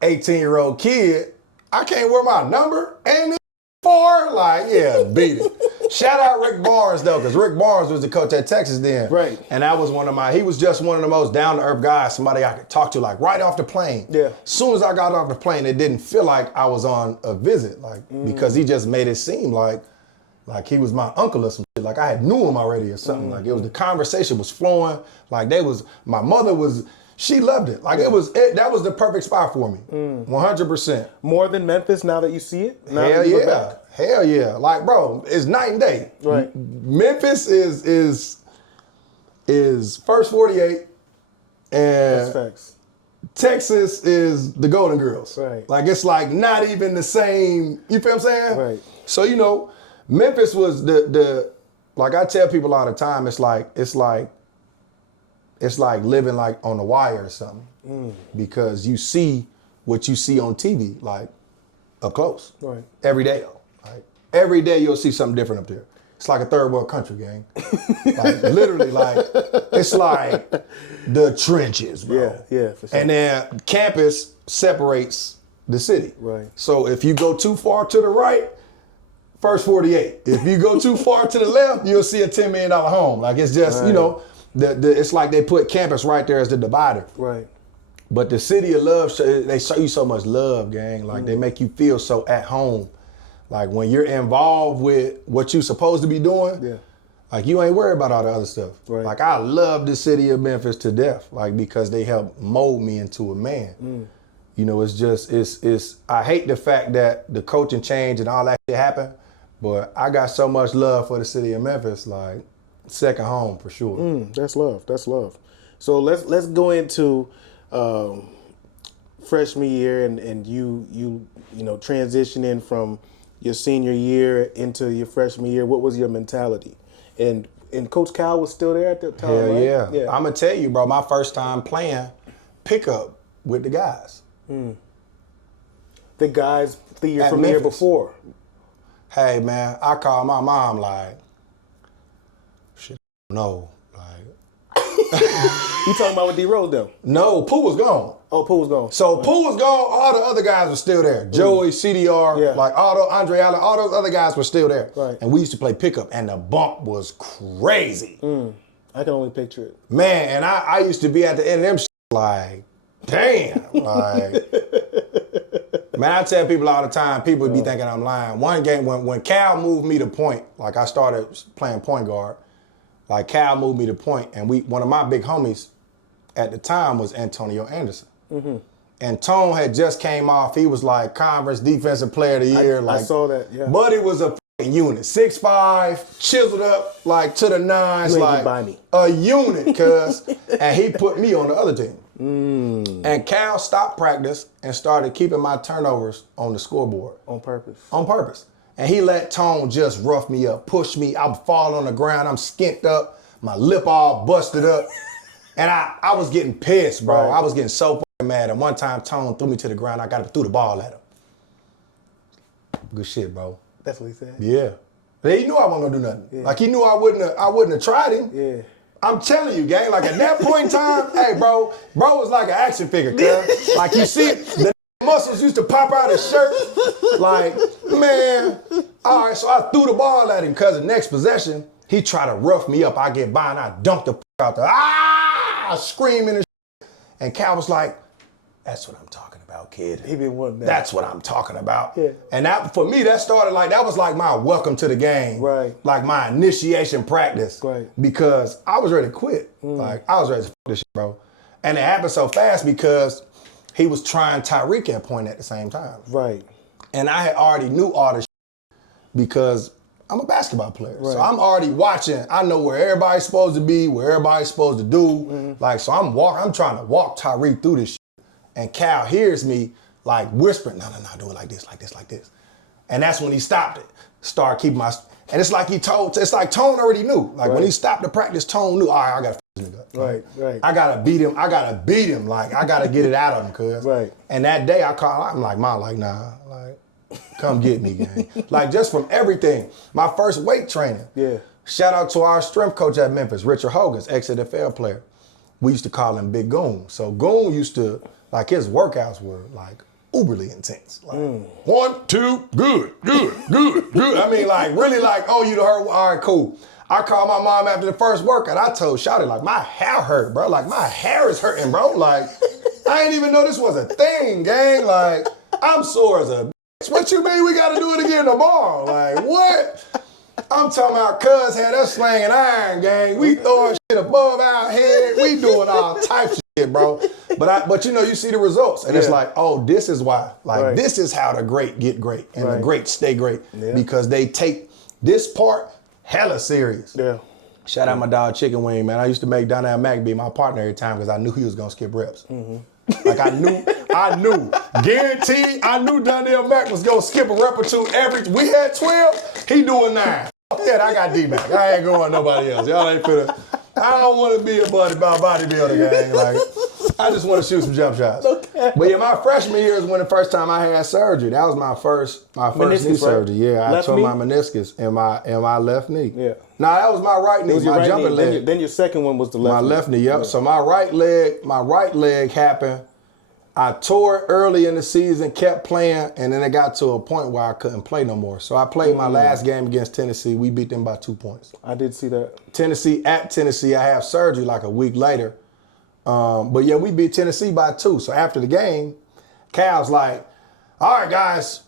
18-year-old kid, I can't wear my number and 4. Like, yeah, beat it. Shout out Rick Barnes though, because Rick Barnes was the coach at Texas then. Right. And that was he was just one of the most down-to-earth guys, somebody I could talk to, like right off the plane. Yeah. As soon as I got off the plane, it didn't feel like I was on a visit, like because he just made it seem like he was my uncle or some shit. Like I had knew him already or something. Like it was, the conversation was flowing. Like my mother was, she loved it. Like that was the perfect spot for me. 100%. More than Memphis now that you see it? Hell yeah. Hell yeah. Like, bro, it's night and day. Right. Memphis is first 48 and That's facts. Texas is the Golden Girls. Right. Like it's like not even the same, you feel what I'm saying? Right. So, you know, Memphis was the like I tell people all the time, it's like living like on the wire or something. Because you see what you see on TV, like up close. Right. Every day. Like every day you'll see something different up there. It's like a third world country, gang. Like literally, like it's like the trenches, bro. Yeah, for sure. And then campus separates the city. Right. So if you go too far to the right, first 48. If you go too far to the left, you'll see a $10 million home. Like it's just, you know, it's like they put campus right there as the divider. Right. But the city of love, they show you so much love, gang. Like they make you feel so at home. Like when you're involved with what you're supposed to be doing, Like, you ain't worried about all the other stuff. Right. Like, I love the city of Memphis to death, like, because they helped mold me into a man. You know, I hate the fact that the coaching change and all that shit happened, but I got so much love for the city of Memphis, like, second home for sure. That's love. That's love. So let's go into freshman year and you know, transitioning from your senior year into your freshman year. What was your mentality? And Coach Cal was still there at that time, Hell right? yeah. I'm gonna tell you, bro, my first time playing pickup with the guys. The guys the year At from the year Memphis. before. Hey man, I called my mom like, shit, no. Like, You talking about with D Rose though? no, Pooh was gone. Oh, Pooh was gone. So Pooh was gone, all the other guys were still there. Joey, CDR, Yeah. like Andre Allen, all those other guys were still there. Right. And we used to play pickup, and the bump was crazy. I can only picture it. Man, and I used to be at the end of them shit like, damn. Like, man, I tell people all the time, people be thinking I'm lying. One game, when Cal moved me to point, like I started playing point guard, like Cal moved me to point, and one of my big homies at the time was Antonio Anderson. And Tone had just came off. He was like Conference Defensive Player of the Year. I saw that, yeah. But it was a f***ing unit. 6'5", chiseled up like to the nines, You ain't like get by me. a unit, cuz. And he put me on the other team. And Cal stopped practice and started keeping my turnovers on the scoreboard. On purpose. On purpose. And he let Tone just rough me up, push me. I would fall on the ground. I'm skint up. My lip all busted up. And I was getting pissed, bro. Right. I was getting so fucking mad. And one time, Tone threw me to the ground. I threw the ball at him. Good shit, bro. That's what he said? Yeah. But he knew I wasn't gonna do nothing. Yeah. Like, he knew I wouldn't have tried him. Yeah. I'm telling you, gang, like at that point in time, hey, bro was like an action figure, cuz. Like, you see, the muscles used to pop out his shirt. Like, man. All right, so I threw the ball at him, cuz the next possession, he tried to rough me up. I get by and I dunked the out there. Screaming and shit. And Cal was like, that's what I'm talking about, kid. He been wanting that. That's what I'm talking about. Yeah. And that, for me, that was like my welcome to the game. Right. Like my initiation practice. Right. Because I was ready to quit. Like, I was ready to f this shit, bro. And it happened so fast because he was trying Tyreek at point at the same time. Right. And I had already knew all this shit because I'm a basketball player. Right. So I'm already watching. I know where everybody's supposed to be, where everybody's supposed to do. Like, so I'm trying to walk Tyreek through this shit. And Cal hears me like whispering, no, do it like this, like this, like this. And that's when he stopped it. Start keeping my, and it's like Tone already knew. Like, when he stopped the practice, Tone knew, all right, I gotta f this nigga up. Right. I gotta beat him. Like, I gotta get it out of him, cuz. Right. And that day I'm like, Ma, like, nah, like, come get me, gang. Like, just from everything. My first weight training. Yeah. Shout out to our strength coach at Memphis, Richard Hogan's, ex-NFL player. We used to call him Big Goon. So Goon used to, like, his workouts were like uberly intense. Like 1, 2, good. I mean, like, really like, oh, you heard, all right, cool. I called my mom after the first workout. I told Shawty, like, my hair hurt, bro. Like, my hair is hurting, bro. Like, I didn't even know this was a thing, gang. Like, I'm sore as a bitch. What you mean we gotta do it again tomorrow? Like, what? I'm talking about cuz had us slanging iron, gang. We throwing shit above our head. We doing all types of shit, bro. But you know, you see the results. And it's like, oh, this is why. Like, this is how the great get great. And the great stay great. Yeah. Because they take this part hella serious. Yeah. Shout out my dog Chicken Wing, man. I used to make Donnell Mack be my partner every time because I knew he was gonna skip reps. Like, I knew, guaranteed, I knew Donnell Mack was gonna skip a rep or two we had 12, he doing 9. Yeah, I got D-Mac. I ain't going nobody else. Y'all ain't finna, I don't want to be a bodybuilder gang. Like, I just want to shoot some jump shots. Okay. But yeah, my freshman year is when the first time I had surgery. That was my first meniscus, knee surgery. Yeah, I tore my meniscus in my left knee. Yeah. Nah, that was my right knee, my jumping leg. Then your second one was the left knee. My left knee, yep. Yeah. So my right leg happened. I tore it early in the season, kept playing, and then it got to a point where I couldn't play no more. So I played my last game against Tennessee. We beat them by 2 points. I did see that. At Tennessee, I have surgery like a week later. But yeah, we beat Tennessee by 2. So after the game, Cal's like, all right, guys,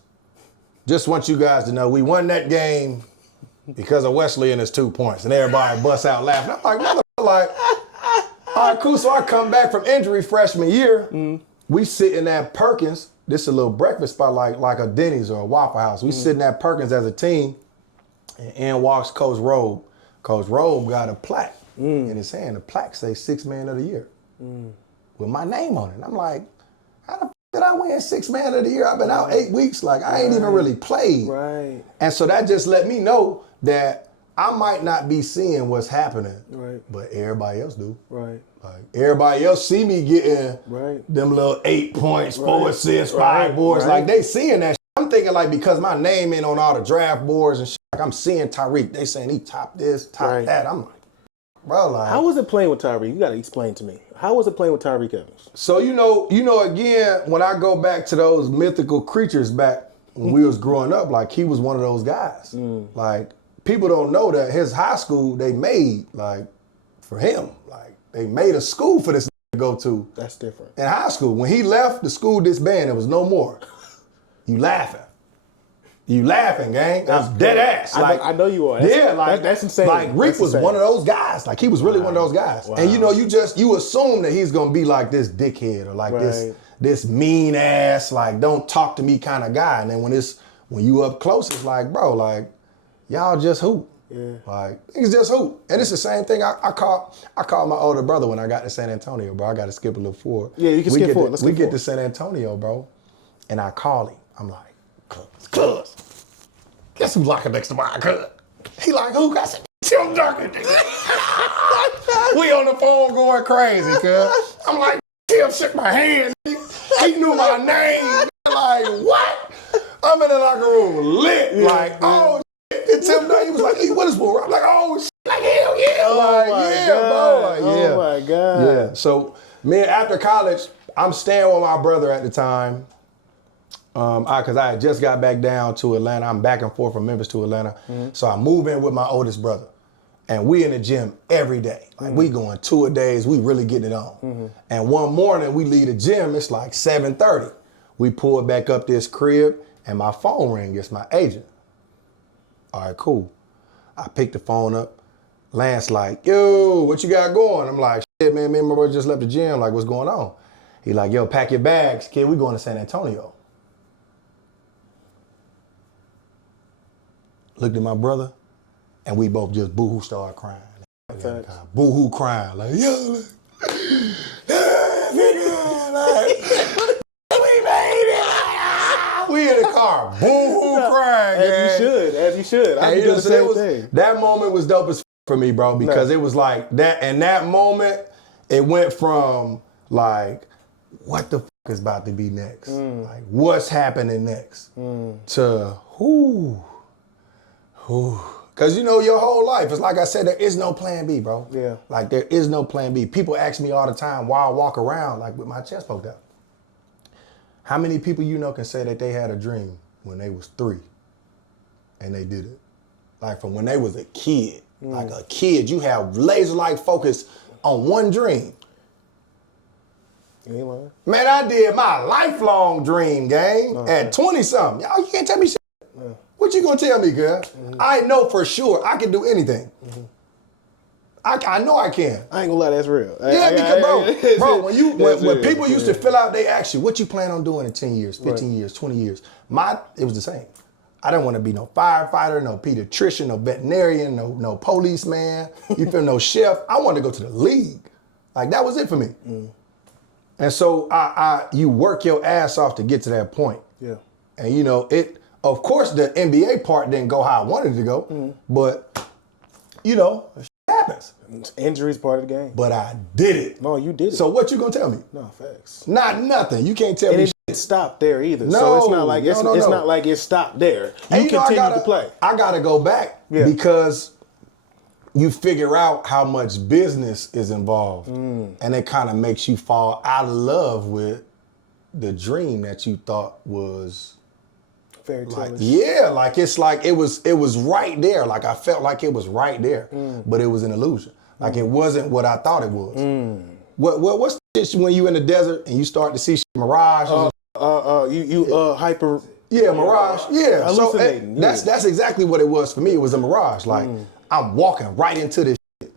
just want you guys to know we won that game. because of Wesley and his 2 points. And everybody busts out laughing. I'm like, motherfucker, like, all right, cool. So I come back from injury freshman year. We sitting at Perkins. This is a little breakfast spot like a Denny's or a Waffle House. We sitting at Perkins as a team. And in walks Coach Robe. Coach Robe got a plaque in his hand. The plaque says 6th Man of the Year with my name on it. And I'm like, how the f did I win 6th Man of the Year? I've been out 8 weeks. Like, I ain't even really played. Right. And so that just let me know that I might not be seeing what's happening, but everybody else do. Right. Like, everybody else see me getting them little 8 points, 4 assists, 5 boards. Like, they seeing that shit. I'm thinking, like, because my name ain't on all the draft boards and shit, like, I'm seeing Tyreek. They saying he top this, top that. I'm like, bro, like. How was it playing with Tyreek? You got to explain to me. How was it playing with Tyreek Evans? So, you know, again, when I go back to those mythical creatures back when we was growing up, like, he was one of those guys. Like, people don't know that his high school, they made, like, for him. Like, they made a school for this to go to. That's different. In high school. When he left, the school disbanded. There was no more. You laughing. You laughing, gang. That's dead ass. Like, I know you are. That's insane. Like, Rick was one of those guys. Like, he was really one of those guys. Wow. And you know, you assume that he's gonna be like this dickhead or like this mean ass, like, don't talk to me kind of guy. And then when you up close, it's like, bro, like, y'all just hoop. Yeah. Like, niggas just hoop. And it's the same thing I called my older brother when I got to San Antonio, bro. I got to skip a little forward. Yeah, you can skip forward. We get to San Antonio, bro, and I call him. I'm like, cuz, guess who's locking next to mine, cuz? He like, who? I said, Tim Duncan. We on the phone going crazy, cuz. I'm like, Tim shook my hand. He knew my name. Like, what? I'm in the locker room lit. Like, oh, and Tim Duncan, he was like, hey, what is Witherspoon? I'm like, oh, shit. Like, hell yeah. Oh, like, my yeah, God. bro. Like, yeah. Oh, my God. Yeah. So, man, after college, I'm staying with my brother at the time. Because I had just got back down to Atlanta. I'm back and forth from Memphis to Atlanta. So I move in with my oldest brother. And we in the gym every day. Like, we going 2-a-days. We really getting it on. And one morning, we leave the gym. It's like 7:30. We pull back up this crib, and my phone ring. It's my agent. All right, cool. I pick the phone up. Lance like, yo, what you got going? I'm like, shit, man, me and my brother just left the gym. Like, what's going on? He like, yo, pack your bags, kid. We going to San Antonio. Looked at my brother, and we both just boo-hoo started crying. Boo-hoo crying. Like, yo, we made it. We in the car, boo-hoo crying. As you should. I do the same thing. That moment was dope as for me, bro, because it was like that. And that moment, it went from like, what the is about to be next? Like, what's happening next? To whoo. Because, you know, your whole life, it's like I said, there is no plan B, bro. Yeah. Like, there is no plan B. People ask me all the time why I walk around, like, with my chest poked out. How many people you know can say that they had a dream when they was 3 and they did it? Like, from when they was a kid. Like, a kid, you have laser-like focus on one dream. You ain't lying. Man, I did my lifelong dream, gang, at 20-something. Y'all, you can't tell me shit. What you gonna tell me, girl? I know for sure I can do anything. I know I can. I ain't gonna lie, that's real. Yeah, because bro, when people used to fill out, they ask you, what you plan on doing in 10 years, 15 years, 20 years? It was the same. I didn't want to be no firefighter, no pediatrician, no veterinarian, no policeman, you feel, no chef. I wanted to go to the league. Like, that was it for me. And so you work your ass off to get to that point. Yeah. And you know, of course, the NBA part didn't go how I wanted it to go, but, you know, shit happens. Injuries part of the game. But I did it. No, you did it. So what you gonna tell me? No, facts. Not nothing. You can't tell me It shit. didn't stop there either. No, so it's not like it's no. not like it stopped there. You And, know, continue to play. I gotta go back because you figure out how much business is involved, and it kind of makes you fall out of love with the dream that you thought was. Fairy Like, tale. yeah, like it's like it was right there. Like I felt like it was right there, but it was an illusion. Like it wasn't what I thought it was. What's the shit when you in the desert and you start to see shit, mirages? You hyper Yeah, mirage. Yeah. So Hallucinating. that's exactly what it was for me. It was a mirage. Like I'm walking right into this shit.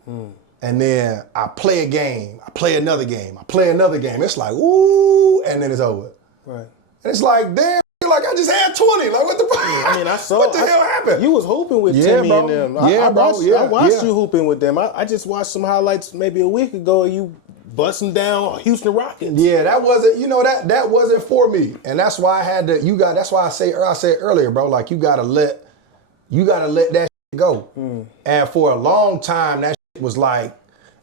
And then I play a game. I play another game. I play another game. It's like, ooh, and then it's over. Right. And it's like, damn, like I just had 20. Like what the fuck? I mean, I saw what the hell happened? You was hooping with Yeah, Timmy bro. and them. Yeah, I bro. watched, Yeah, I watched yeah. you hooping with them. I just watched some highlights maybe a week ago of you busting down Houston Rockets. Yeah, that wasn't, that wasn't for me. And that's why I had to, that's why I said earlier, bro, like you gotta let that shit go. And for a long time, that shit was like,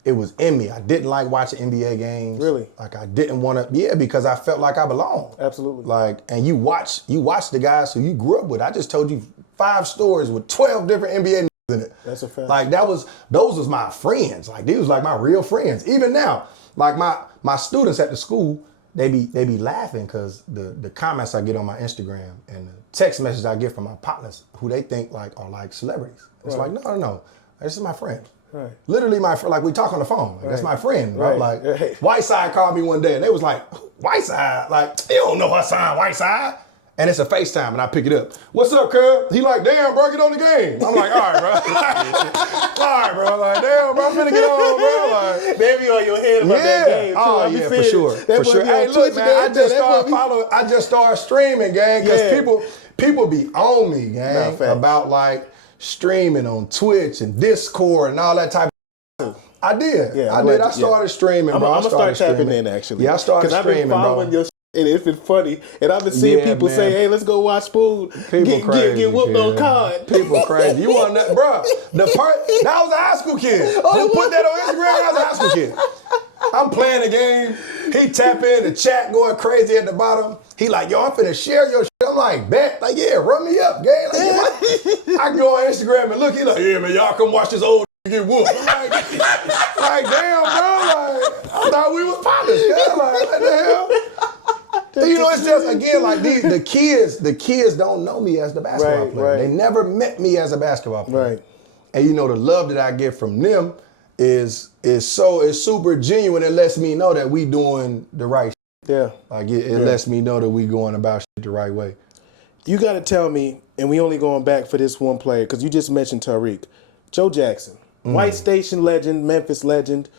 it was in me. I didn't like watching NBA games. Really? Like I didn't want to, because I felt like I belonged. Absolutely. Like, and you watch the guys who you grew up with. I just told you 5 stories with 12 different NBA in it. That's a fact. Like those was my friends. Like these was like my real friends. Even now, like my students at the school, they be laughing because the comments I get on my Instagram and the text messages I get from my partners who they think like are like celebrities. It's Right. like, no. This is my friend. Right. Literally my friend, like we talk on the phone. Like, that's my friend, bro. Right. Like Right. Whiteside called me one day and they was like, Whiteside? Like, you don't know her sign, Whiteside. And it's a FaceTime and I pick it up. What's up, cuz? He like, damn, bro, get on the game. I'm like, all right, bro. All right, bro. Like, damn, bro, I'm finna get on, bro. Like, They be on your head about that game, too. Oh, I be yeah, seeing for sure. it. That For boy sure. be on Hey, Twitch look, man, and everything. I just started streaming, gang, because Yeah. people be on me, Nah, gang, facts. about like streaming on Twitch and Discord and all that type of stuff. I did. Yeah, I I'm did. glad I started streaming, I'm bro. going to start tapping streaming. in, actually. Yeah, I started Because I've been streaming, following bro. your and it's been funny. And I've been seeing Yeah, people man. say, hey, let's go watch Spoon. People crazy, get whooped kid. on card. People crazy. You want that, bro? That was a high school kid. Who put that on Instagram? That was a high school kid. I'm playing the game. He tap in the chat, going crazy at the bottom. He like, yo, I'm finna share your shit. I'm like, bet. Like, yeah, run me up, gang. Like, yeah. I go on Instagram and look. He like, yeah, man, y'all come watch this old get whooped. I'm like, damn, bro. Like, I thought we was partners. Like, what the hell? You know, it's just, again, like the kids don't know me as the basketball player. Right. They never met me as a basketball player. Right. And you know, the love that I get from them is super genuine. It lets me know that we doing the right shit. Yeah. Like it lets me know that we going about shit the right way. You got to tell me, and we only going back for this one player, because you just mentioned Tariq. Joe Jackson, White Station legend, Memphis legend.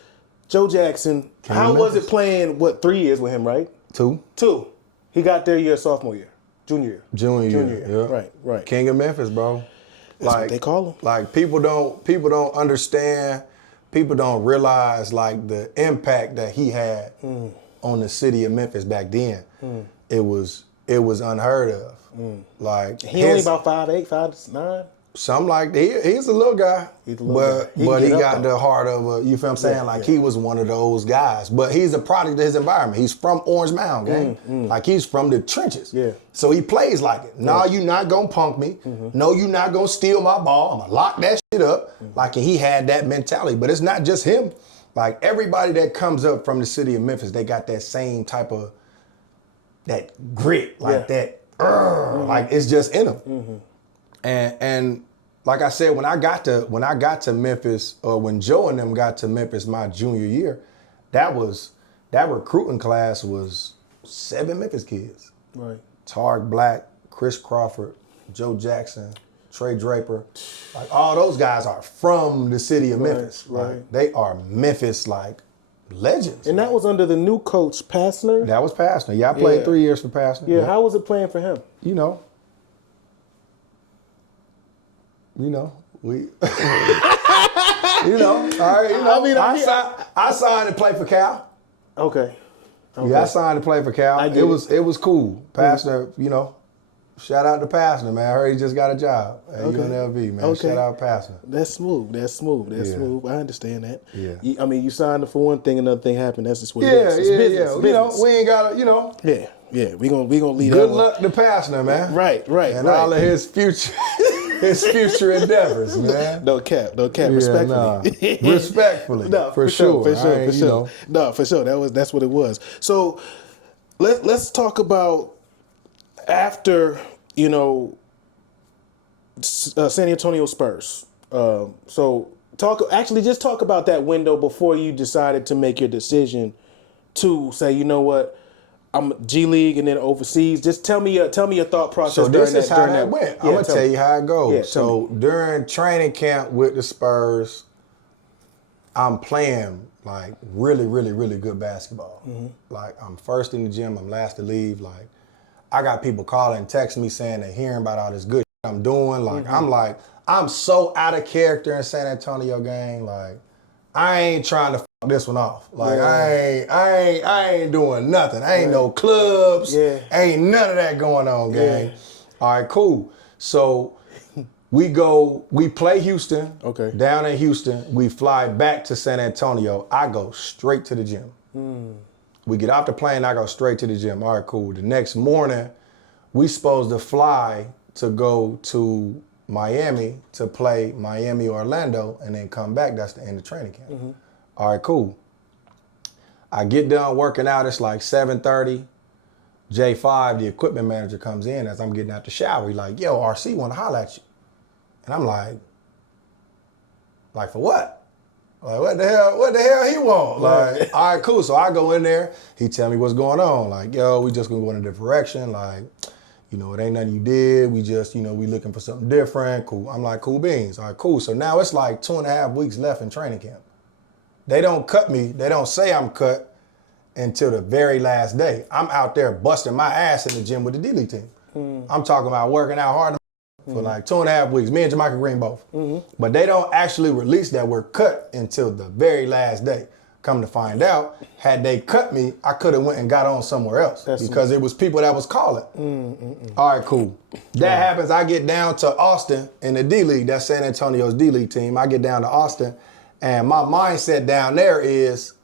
Joe Jackson, how was it playing, 3 years with him, right? 2. 2. He got there your sophomore year, junior year. Junior year. Yeah. Right. King of Memphis, bro. That's what they call him. Like people don't understand, people don't realize like the impact that he had on the city of Memphis back then. It was unheard of. Like He only about 5'8", 5'9". something like he's a little guy. He's a little guy. But he get up, got though. the heart of a, you feel what I'm saying? Like he was one of those guys. But he's a product of his environment. He's from Orange Mound, gang. Like he's from the trenches. Yeah. So he plays like it. No, you not gonna punk me. No, you not gonna steal my ball. I'm gonna lock that shit up. Like, and he had that mentality. But it's not just him. Like everybody that comes up from the city of Memphis, they got that same type of that grit, like that. Like it's just in them. And like I said, when I got to Memphis, or when Joe and them got to Memphis my junior year, that recruiting class was 7 Memphis kids. Right. Tarek Black, Chris Crawford, Joe Jackson, Trey Draper. Like all those guys are from the city of Memphis. right. Like, they are Memphis like legends. And that was under the new coach, Passner? That was Passner. Yeah, I played 3 years for Passner. Yeah, how was it playing for him? You know, we, you know, all right, I signed to play for Cal. Okay. Yeah, I signed to play for Cal. It was cool. Passner, you know, shout out to Passner, man. I heard he just got a job at UNLV, man. Okay. Shout out Passner. That's smooth. Yeah. Smooth. I understand that. Yeah. I mean, you signed up for one thing, another thing happened. That's just what it Yeah, is. It's business. It's You know, business. we ain't got to, you know. Yeah. We gonna lead Good that luck to Passner, man. Right. And all of his future endeavors, man. No cap. Yeah, Respectfully. nah. Respectfully. No, for sure. For sure. I ain't, For you sure. know. No, for sure. That's what it was. So let's talk about after, you know, San Antonio Spurs. Just talk about that window before you decided to make your decision to say, you know what, I'm G League and then overseas. Just tell me your thought process. So this is how during that went. Yeah, I'm gonna tell you how it goes. Yeah, so during training camp with the Spurs, I'm playing like really, really, really good basketball. Like I'm first in the gym, I'm last to leave. Like I got people calling, texting me saying they're hearing about all this good shit I'm doing. Like I'm so out of character in San Antonio, gang. Like I ain't trying to fuck this one off. Like I ain't doing nothing. I ain't no clubs. Ain't none of that going on, gang. All right, cool. So we play Houston. Okay. Down in Houston, we fly back to San Antonio. I go straight to the gym. We get off the plane, I go straight to the gym. All right, cool. The next morning, we supposed to fly to go to Miami to play Miami, Orlando, and then come back. That's the end of training camp. All right, cool. I get done working out. It's like 7:30. J5, the equipment manager, comes in as I'm getting out the shower. He's like, yo, RC want to holler at you. And I'm like for what? Like, what the hell he want? Like, all right, cool. So I go in there. He tell me what's going on. Like, yo, we just gonna go in a different direction. Like, it ain't nothing you did. We just, we looking for something different. Cool. I'm like, cool beans. All right, cool. So now it's like 2.5 weeks left in training camp. They don't cut me. They don't say I'm cut until the very last day. I'm out there busting my ass in the gym with the D-League team. I'm talking about working out hard for like 2.5 weeks. Me and Jamaica Green both. But they don't actually release that we're cut until the very last day. Come to find out, had they cut me, I could have went and got on somewhere else because it was people that was calling. All right, cool. That happens. I get down to Austin in the D-League. That's San Antonio's D-League team. I get down to Austin, and my mindset down there is,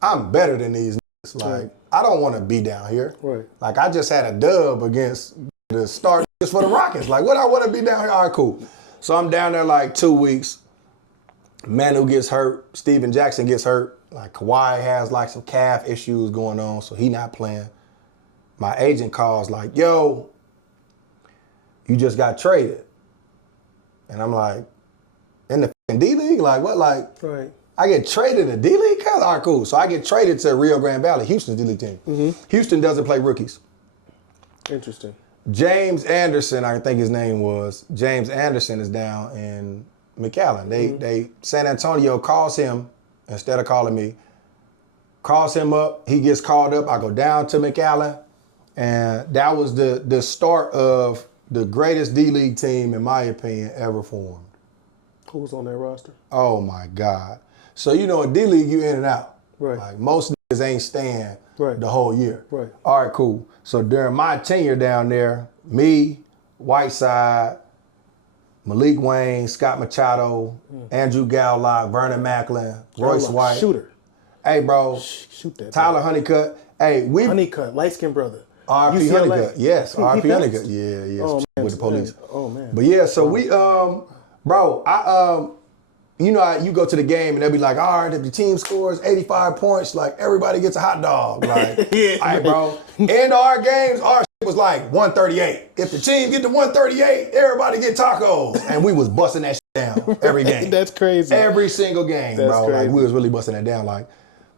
I'm better than these niggas. Like, I don't want to be down here. Right. Like, I just had a dub against the start for the Rockets. Like, what I want to be down here? All right, cool. So I'm down there like 2 weeks. Manu gets hurt. Steven Jackson gets hurt. Like Kawhi has like some calf issues going on, so he not playing. My agent calls like, yo, you just got traded. And I'm like, in the D-League? Like what? Like, I get traded in the D-League? All right, cool. So I get traded to Rio Grande Valley, Houston's D-League team. Houston doesn't play rookies. Interesting. James Anderson, I think his name was, James Anderson is down in McAllen. They San Antonio calls him, instead of calling me, calls him up, he gets called up, I go down to McAllen, and that was the start of the greatest D-League team, in my opinion, ever formed. Who was on that roster? Oh my God. So in D-League, you in and out. Right. Like most niggas ain't staying the whole year. Right. All right, cool. So during my tenure down there, me, Whiteside, Malik Wayne, Scott Machado, Andrew Gowlock, Vernon Macklin, Royce White. Shooter. Hey, bro. Shoot that. Tyler Honeycutt. Hey, Honeycutt, light-skinned brother. RP UCLA. Honeycutt. Yes, RP Honeycutt. Yeah. Oh, man. With the police. Oh, man. But yeah, so we, bro, you go to the game and they'll be like, all right, if the team scores 85 points, like everybody gets a hot dog. Like, all right, bro. End of our games, our shit was like 138. If the team get to 138, everybody get tacos. And we was busting that shit down every game. That's crazy. Every single game, That's bro. crazy. Like we was really busting that down. Like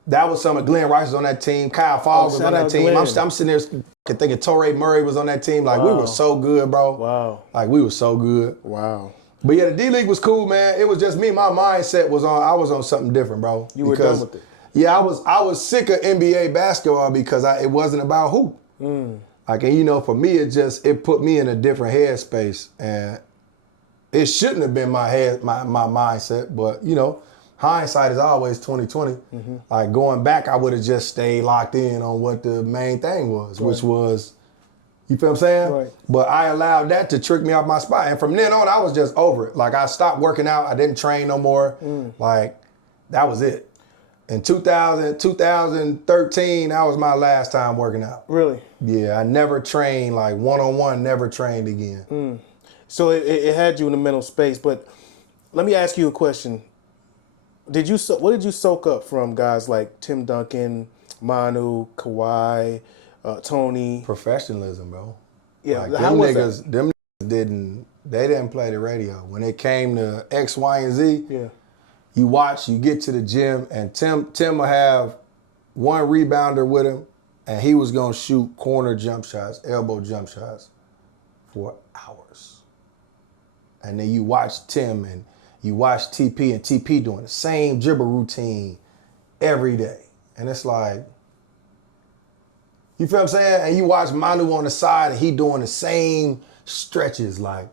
that was some of Glenn Rice was on that team. Kyle Fogg was on that team. I'm sitting there thinking Torrey Murray was on that team. Like we were so good, bro. Wow. Like we were so good. Wow. But yeah, the D-League was cool, man. It was just me. My mindset was I was on something different, bro. You were done with it. Yeah, I was sick of NBA basketball because it wasn't about hoop. Like, and for me, it put me in a different headspace. And it shouldn't have been my mindset, but hindsight is always 20/20. Like going back, I would have just stayed locked in on what the main thing was, which was, you feel what I'm saying? Right. But I allowed that to trick me off my spot. And from then on, I was just over it. Like I stopped working out. I didn't train no more. Like that was it. In 2013, that was my last time working out. Really? Yeah, I never trained like one-on-one, never trained again. So it had you in the mental space. But let me ask you a question. What did you soak up from guys like Tim Duncan, Manu, Kawhi, Tony? Professionalism, bro. Yeah, like, how was that? Them niggas didn't play the radio. When it came to X, Y, and Z, you watch, you get to the gym, and Tim will have one rebounder with him, and he was gonna shoot corner jump shots, elbow jump shots for hours. And then you watch Tim and you watch TP and TP doing the same dribble routine every day. And it's like, you feel what I'm saying? And you watch Manu on the side and he doing the same stretches like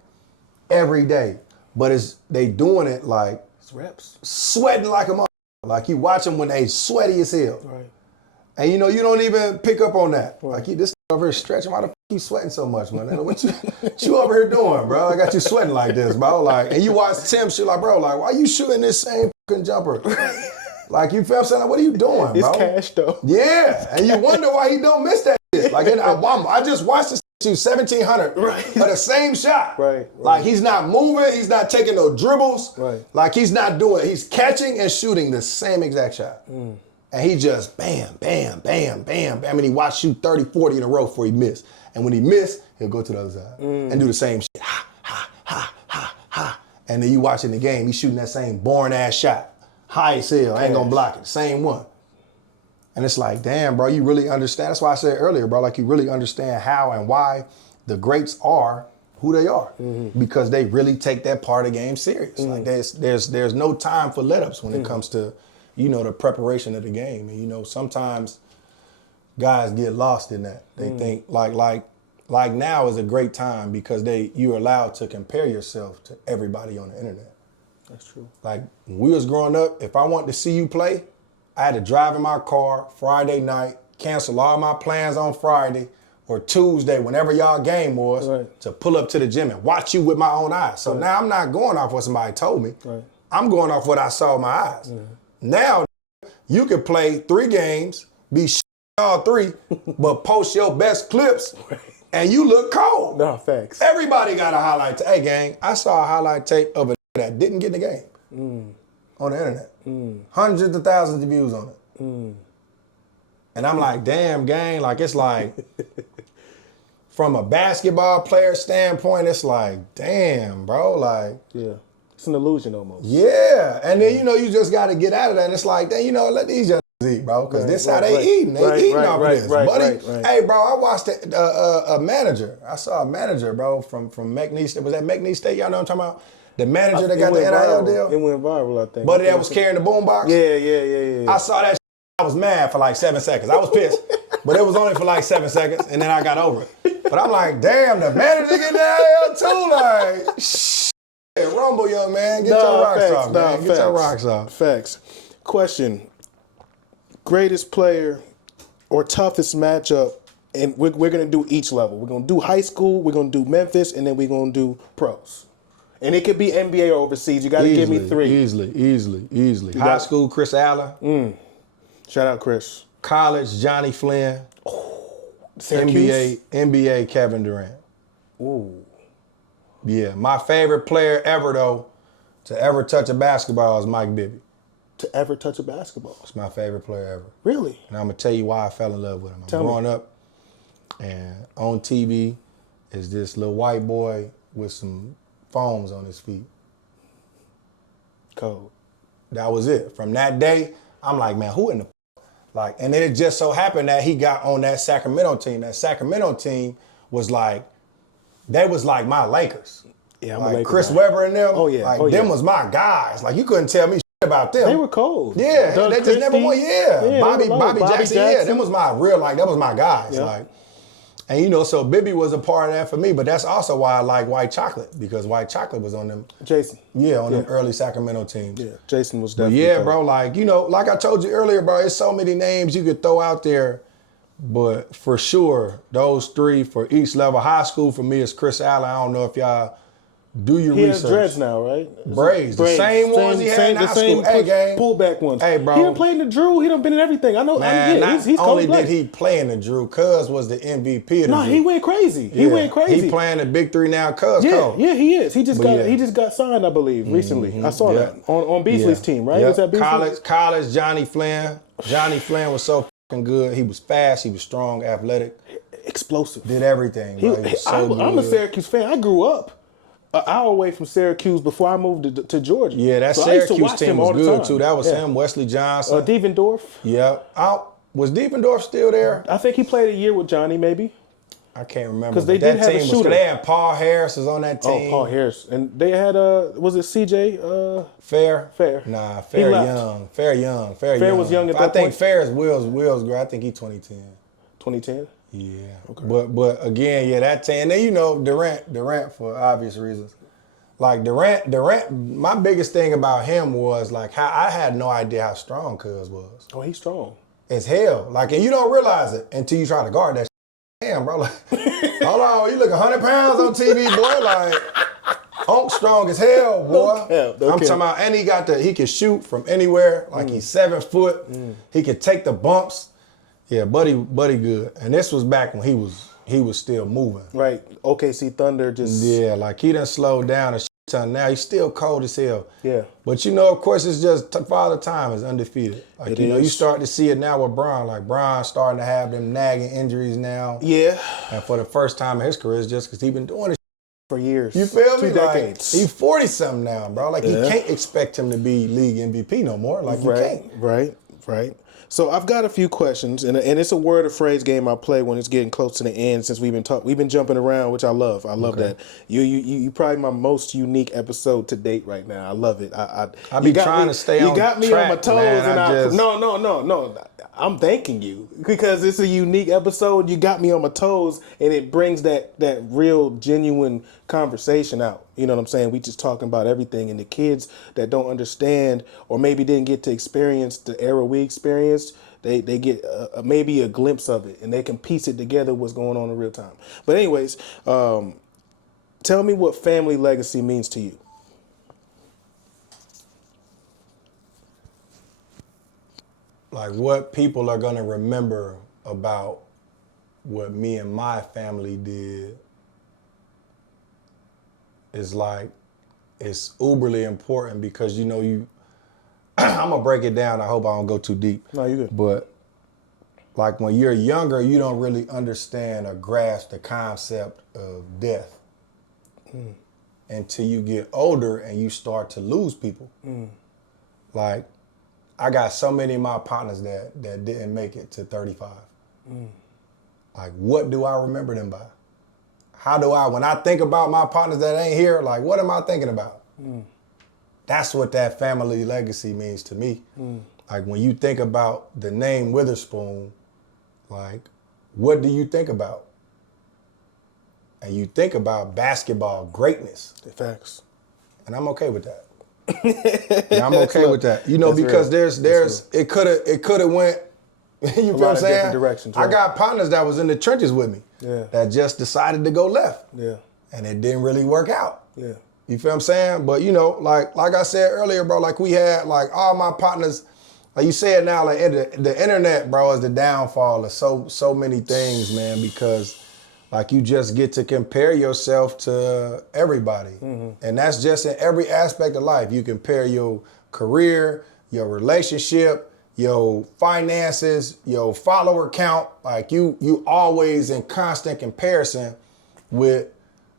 every day. But they doing it like It's reps. sweating like a mother. Like you watch them when they sweaty as hell. Right. And you know, you don't even pick up on that. Right. Like this over here stretching, why the f you sweating so much, man? What you over here doing, bro? I got you sweating like this, bro. Like, and you watch Tim shoot like, bro, like, why you shooting this same fucking jumper? Like, you feel what I'm saying? Like, what are you doing, bro? It's cash though. Yeah, and you wonder why he don't miss that shit. Like, I just watched this shoot 1,700 of the same shot. Right. Like, he's not moving, he's not taking no dribbles. Right. Like, he's catching and shooting the same exact shot. And he just bam, bam, bam, bam, bam. And he watched shoot 30, 40 in a row before he missed. And when he missed, he'll go to the other side and do the same shit. Ha, ha, ha, ha, ha. And then you watching the game, he's shooting that same boring ass shot. High as hell, I ain't gonna block it, same one. And it's like, damn, bro, you really understand. That's why I said earlier, bro, like you really understand how and why the greats are who they are. Because they really take that part of the game serious. Like there's no time for let-ups when it comes to, you know, the preparation of the game. And you know, sometimes guys get lost in that. They think like now is a great time because you're allowed to compare yourself to everybody on the internet. That's true. Like when we was growing up, if I wanted to see you play, I had to drive in my car Friday night, cancel all my plans on Friday or Tuesday, whenever y'all game was, to pull up to the gym and watch you with my own eyes. So now I'm not going off what somebody told me. Right. I'm going off what I saw with my eyes. Now you can play 3 games, be all 3, but post your best clips and you look cold. No, facts. Everybody got a highlight tape. Hey, gang, I saw a highlight tape of a that didn't get in the game on the internet. Hundreds of thousands of views on it. And I'm like, damn, gang, like it's like, from a basketball player standpoint, it's like, damn, bro, like. Yeah, it's an illusion almost. Yeah, and then, you know, you just got to get out of that. And it's like, then, you know, let these young eat, bro, because this how they eating. They eating off of this. Buddy, hey, bro, I watched a manager. I saw a manager, bro, from McNeese State. Was that McNeese State? Y'all know what I'm talking about? The manager that got the NIL deal? It went viral, I think. Buddy that was carrying the boombox? Yeah. I saw that shit. I was mad for like 7 seconds. I was pissed, but it was only for like 7 seconds, and then I got over it. But I'm like, damn, the manager get NIL too? Like, shit, rumble, young man. Get your rocks off, man. Get your rocks off. Facts. Question. Greatest player or toughest matchup, and we're going to do each level. We're going to do high school, we're going to do Memphis, and then we're going to do pros. And it could be NBA or overseas. You got to give me 3. Easily. High school, Chris Allen. Shout out, Chris. College, Johnny Flynn. Syracuse? NBA, Kevin Durant. Ooh. Yeah, my favorite player ever, though, to ever touch a basketball is Mike Bibby. To ever touch a basketball? It's my favorite player ever. Really? And I'm going to tell you why I fell in love with him. I'm growing up, and on TV is this little white boy with some foams on his feet. Cold. That was it. From that day, I'm like, man, who in the like? And then it just so happened that he got on that Sacramento team. That Sacramento team was like, they was like my Lakers. Yeah, I'm like a Lakers Chris guy. Webber and them. Oh yeah, like them was my guys. Like you couldn't tell me shit about them. They were cold. Yeah, Doug they just never Christie. won. Yeah, Bobby Jackson. Yeah, them was my real that was my guys. Yeah. Like. And you know, so Bibby was a part of that for me, but that's also why I like White Chocolate, because White Chocolate was on them. Jason. Yeah, on them early Sacramento teams. Yeah, Jason was But definitely. yeah, bro, like, you know, like I told you earlier, bro, there's so many names you could throw out there, but for sure, those 3 for each level. High school for me is Chris Allen. I don't know if y'all do your He research. has dreads now, right? Braids. The same ones he had in high school. Hey, gang. Pullback ones. Hey, bro. He done played in the Drew. He done been in everything. I know. Man, he's only cold-blooded. did he play in the Drew, Cuz was the MVP of the Drew. No, he went crazy. He went crazy. He playing the Big 3 now, Cuz cold. Yeah, he is. He just got signed, I believe, recently. I saw that on Beasley's team, right? Was that Beasley? College, Johnny Flynn. Johnny Flynn was so fucking good. He was fast. He was strong, athletic. Explosive. Did everything. Bro. He was so good. I'm a Syracuse fan. I grew up an hour away from Syracuse before I moved to Georgia. Yeah, that so I used to Syracuse watch team him was all the good time. too. That was him, Wesley Johnson. Devendorf. Yeah. Was Diefendorf still there? I think he played a year with Johnny, maybe. I can't remember. 'Cause they But did have a team shooter. They had Paul Harris was on that team. Oh, Paul Harris. And they had, was it CJ? Fair? Fair. Nah, He Fair left. young. Fair young. Fair was young at I that think point? Fair is Will's girl. I think he 2010. 2010? Yeah. Okay. But again, yeah, that team. And then, you know, Durant for obvious reasons. Like Durant, my biggest thing about him was like how I had no idea how strong Cuz was. Oh, he's strong. As hell. Like, and you don't realize it until you try to guard that shit. Damn, bro. Like, hold on, you look 100 pounds on TV, boy. Like, Unc strong as hell, boy. I'm talking about, and he can shoot from anywhere. Like, he's 7 foot. He can take the bumps. Yeah, buddy good. And this was back when he was still moving. Right. OKC Thunder just. Yeah, like he done slowed down a shit ton. Now he's still cold as hell. Yeah. But you know, of course, it's just Father Time is undefeated. Like, you know, you start to see it now with Bron. Like, Bron's starting to have them nagging injuries now. Yeah. And for the first time in his career, it's just because he's been doing this For years. You feel me? 2 decades. Like, he's 40-something now, bro. Like, you can't expect him to be league MVP no more. Like, you can't. Right. So I've got a few questions, and it's a word or phrase game I play when it's getting close to the end. Since we've been jumping around, which I love. I love that. You probably my most unique episode to date right now. I love it. I be trying to stay on You got me track, on my toes, man. and no. I'm thanking you because it's a unique episode. You got me on my toes, and it brings that real, genuine conversation out. You know what I'm saying? We just talking about everything, and the kids that don't understand or maybe didn't get to experience the era we experienced, they get maybe a glimpse of it, and they can piece it together what's going on in real time. But anyways, tell me what family legacy means to you. Like, what people are going to remember about what me and my family did is like, it's uberly important because, you know, I'm going to break it down. I hope I don't go too deep. No, you good. But like when you're younger, you don't really understand or grasp the concept of death until you get older and you start to lose people. Like, I got so many of my partners that didn't make it to 35. Like, what do I remember them by? How do when I think about my partners that ain't here, like, what am I thinking about? That's what that family legacy means to me. Like, when you think about the name Witherspoon, like, what do you think about? And you think about basketball greatness. Facts. And I'm okay with that. Yeah, I'm okay with that. You know, That's because real. there's it could have went, you feel what I'm saying? different directions, I right? got partners that was in the trenches with me that just decided to go left. Yeah. And it didn't really work out. Yeah. You feel what I'm saying? But, you know, like I said earlier, bro, like we had like all my partners, like you said now, like the internet, bro, is the downfall of so many things, man, because like you just get to compare yourself to everybody. And that's just in every aspect of life. You compare your career, your relationship, your finances, your follower count. Like you always in constant comparison with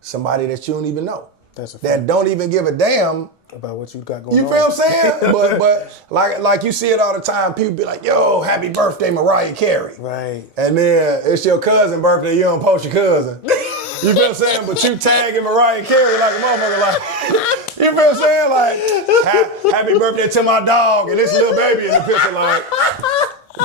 somebody that you don't even know. That's a fact. That don't even give a damn About what you got going on. you feel what I'm saying? but like you see it all the time. People be like, yo, happy birthday, Mariah Carey. Right. And then it's your cousin's birthday, you don't post your cousin. You feel what I'm saying? But you tagging Mariah Carey like a motherfucker, like, you feel what I'm saying? Like, happy birthday to my dog, and this little baby in the picture, like,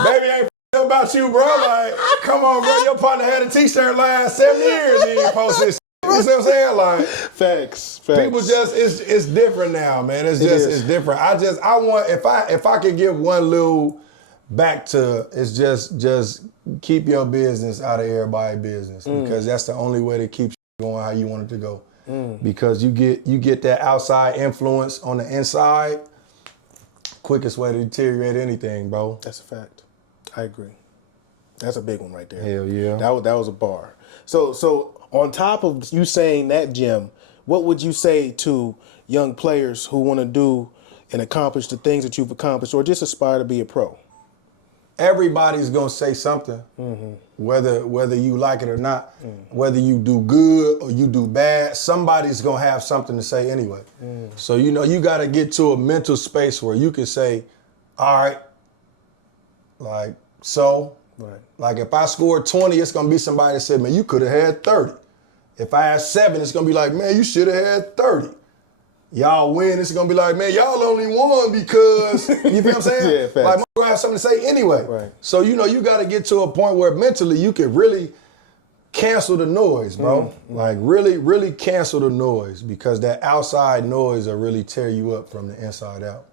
baby ain't about you, bro. Like, come on, bro, your partner had a t-shirt last 7 years and you didn't post this. You see what I'm saying? Like, Facts. people just, it's different now, man. It's different. I want, if I could give one little back to, it's just keep your business out of everybody's business because that's the only way to keep going how you want it to go. Because you get that outside influence on the inside, quickest way to deteriorate anything, bro. That's a fact. I agree. That's a big one right there. Hell yeah. That was a bar. So on top of you saying that, Jim, what would you say to young players who want to do and accomplish the things that you've accomplished or just aspire to be a pro? Everybody's gonna say something, whether you like it or not, whether you do good or you do bad, somebody's gonna have something to say anyway. So, you know, you gotta get to a mental space where you can say, all right, like, So, Right. like if I scored 20, it's gonna be somebody that said, man, you could have had 30. If I had 7, it's gonna be like, man, you should have had 30. Y'all win, it's gonna be like, man, y'all only won because, you feel what I'm saying? Yeah, facts. Like, I'm gonna have something to say anyway. Right. So, you know, you gotta get to a point where mentally you can really cancel the noise, bro. Like, really, really cancel the noise because that outside noise will really tear you up from the inside out.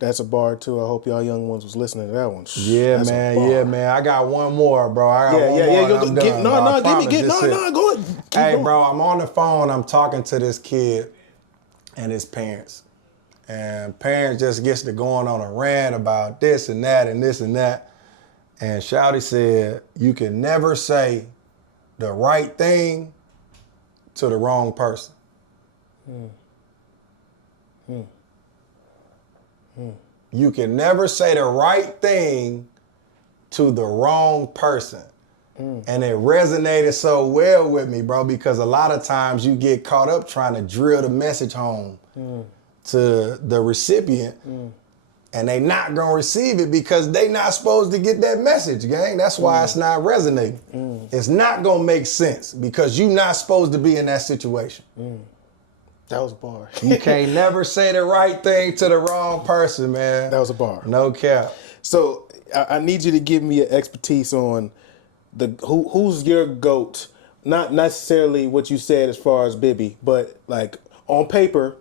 That's a bar too. I hope y'all young ones was listening to that one. Yeah, That's a man. bar. Yeah, man. I got one more, bro. I got one more. And I'm done, bro. I promise this it. Go ahead. Keep Hey, going. bro, I'm on the phone. I'm talking to this kid and his parents. And parents just gets to going on a rant about this and that and this and that. And Shouty said, you can never say the right thing to the wrong person. You can never say the right thing to the wrong person. And it resonated so well with me, bro, because a lot of times you get caught up trying to drill the message home to the recipient and they not gonna receive it because they not supposed to get that message, gang. That's why it's not resonating. It's not gonna make sense because you not supposed to be in that situation. That was a bar. You can't never say the right thing to the wrong person, man. That was a bar. No cap. So I need you to give me an expertise on who's your GOAT. Not necessarily what you said as far as Bibby, but like on paper,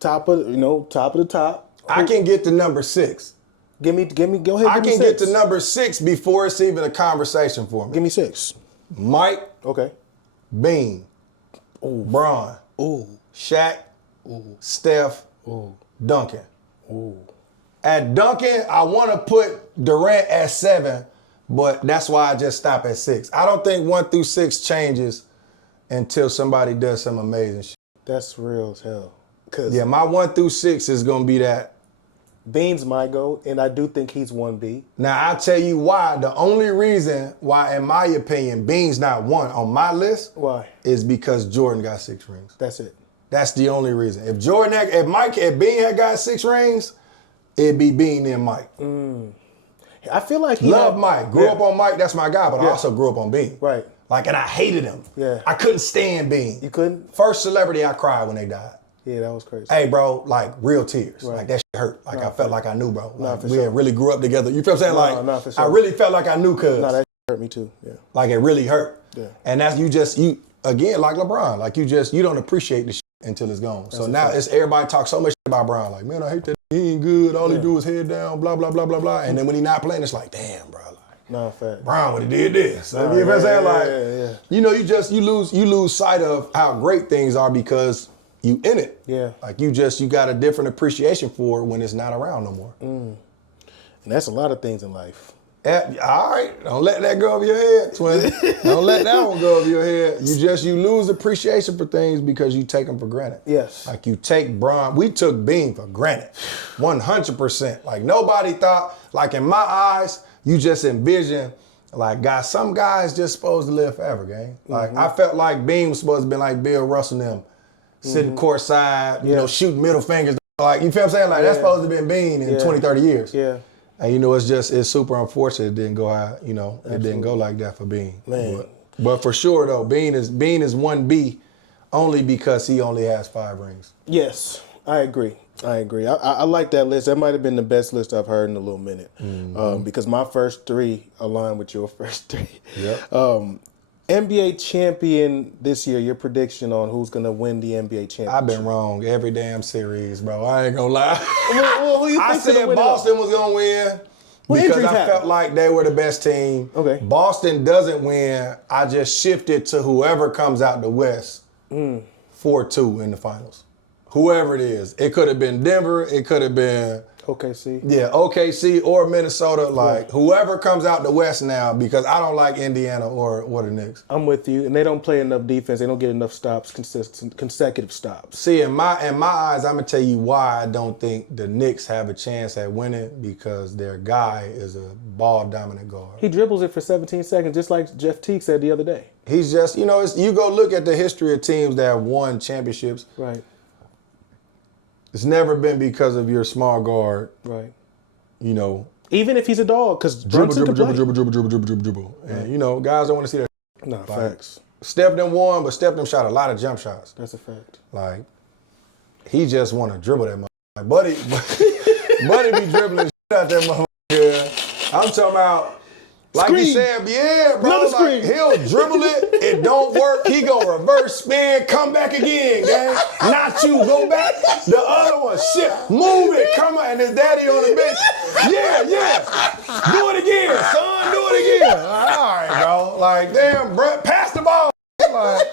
top of the top. I can get to number 6. Go ahead. I can get to number 6 before it's even a conversation for me. Give me 6. Mike, Okay. Bean, Bron, Ooh. Shaq, Steph, Duncan. At Duncan, I want to put Durant at 7, but that's why I just stop at 6. I don't think 1 through 6 changes until somebody does some amazing shit. That's real as hell. Cause Yeah, my 1 through 6 is gonna be that. Bean's my GOAT, and I do think he's 1B. Now I'll tell you why. The only reason why, in my opinion, Bean's not 1 on my list Why? is because Jordan got 6 rings. That's it. That's the only reason. If Bean had got 6 rings, it'd be Bean and Mike. I feel like he Love had- Mike. Grew Yeah. up on Mike, that's my guy, but I Yeah. also grew up on Bean. Right. Like, and I hated him. Yeah. I couldn't stand Bean. You couldn't? First celebrity I cried when they died. Yeah, that was crazy. Hey, bro, like real tears. Right. Like that shit hurt. Like I felt like I knew, bro. Like for we sure. had really grew up together. You feel what I'm saying? No, Like for sure. I really felt like I knew cuz. No, that hurt me too. Yeah. Like it really hurt. Yeah. And that's you again, like LeBron. Like you don't appreciate the shit until it's gone. So now it's everybody talk so much shit about Bron. Like, man, I hate that. He ain't good. All he do is head down, blah, blah, blah, blah, blah. And then when he not playing, it's like, damn, bro. Like, No, fact. Bron would have did this. So, you know what I'm saying? Like, yeah. you know, you lose sight of how great things are because you in it. Yeah. Like you got a different appreciation for it when it's not around no more. And that's a lot of things in life. All right, don't let that go over your head, twin. Don't let that one go over your head. You lose appreciation for things because you take them for granted. Yes. Like you take Bron, we took Bean for granted, 100%. Like nobody thought, like in my eyes, you just envision, like some guys just supposed to live forever, gang. Like I felt like Bean was supposed to be like Bill Russell and them, sitting courtside, you know, shooting middle fingers. Like, you feel what I'm saying? Like that's supposed to be Bean in 20, 30 years. Yeah. And you know, it's super unfortunate it didn't go out, you know, it didn't go like that for Bean. Man. But for sure though, Bean is 1B only because he only has 5 rings. Yes, I agree. I like that list. That might have been the best list I've heard in a little minute. Because my first 3 align with your first 3. Yep. NBA champion this year, your prediction on who's going to win the NBA championship? I've been wrong every damn series, bro. I ain't gonna lie. Well, who you I think's gonna said win it Boston was gonna win because injuries I happen. felt like they were the best team. Okay. Boston doesn't win. I just shifted to whoever comes out the West 4-2 in the finals. Whoever it is. It could have been Denver. It could have been OKC. Yeah, OKC or Minnesota. Like whoever comes out the West now, because I don't like Indiana or the Knicks. I'm with you, and they don't play enough defense. They don't get enough stops, consecutive stops. See, in my eyes, I'm gonna tell you why I don't think the Knicks have a chance at winning, because their guy is a ball dominant guard. He dribbles it for 17 seconds, just like Jeff Teague said the other day. He's just, you know, you go look at the history of teams that have won championships. Right. It's never been because of your small guard, Right. you know, Even if he's a dog, because dribble. And, you know, guys don't want to see that. Nah, facts. Steph them won, but Steph them shot a lot of jump shots. That's a fact. Like, he just want to dribble that motherfucker. Like, Buddy be dribbling shit out that motherfucker. Yeah. I'm talking about, like Screen. you said, yeah, bro. Another Like, he'll dribble it don't work. He gonna reverse spin, come back again, gang. Not you, go back. The other one, shit, move it, come on. And his daddy on the bench, yeah. Do it again, son, do it again. All right, bro. Like, damn, bro, pass the ball. Like,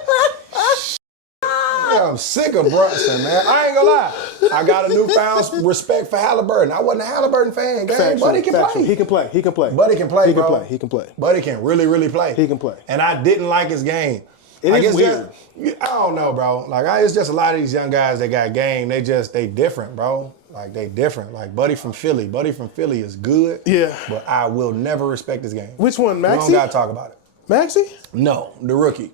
yeah, I'm sick of Brunson, man. I ain't gonna lie. I got a newfound respect for Halliburton. I wasn't a Halliburton fan, gang. Buddy can play. He can play. Buddy can play, bro. He can play. Buddy can really play. He can play. And I didn't like his game. It's weird. I don't know, bro. Like, it's just a lot of these young guys that got game. They different, bro. Like, they different. Like, Buddy from Philly. Buddy from Philly is good. Yeah. But I will never respect his game. Which one, Maxey? We don't gotta talk about it. Maxey? No, the rookie.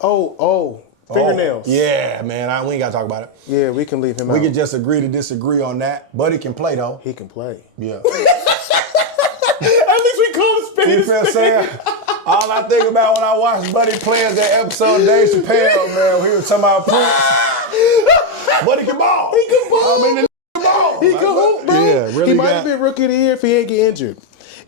Oh. Fingernails. Oh, yeah, man. We ain't got to talk about it. Yeah, we can leave him out. We can just agree to disagree on that. Buddy can play, though. He can play. Yeah. At least we call him spade. You feel what I'm saying? All I think about when I watch Buddy play is that episode of Dave Chappelle, man, when he was talking about Prince. Buddy can ball. He can ball. I mean, the ball. He can hoop, bro. Yeah, really. He might have been rookie of the year if he ain't get injured.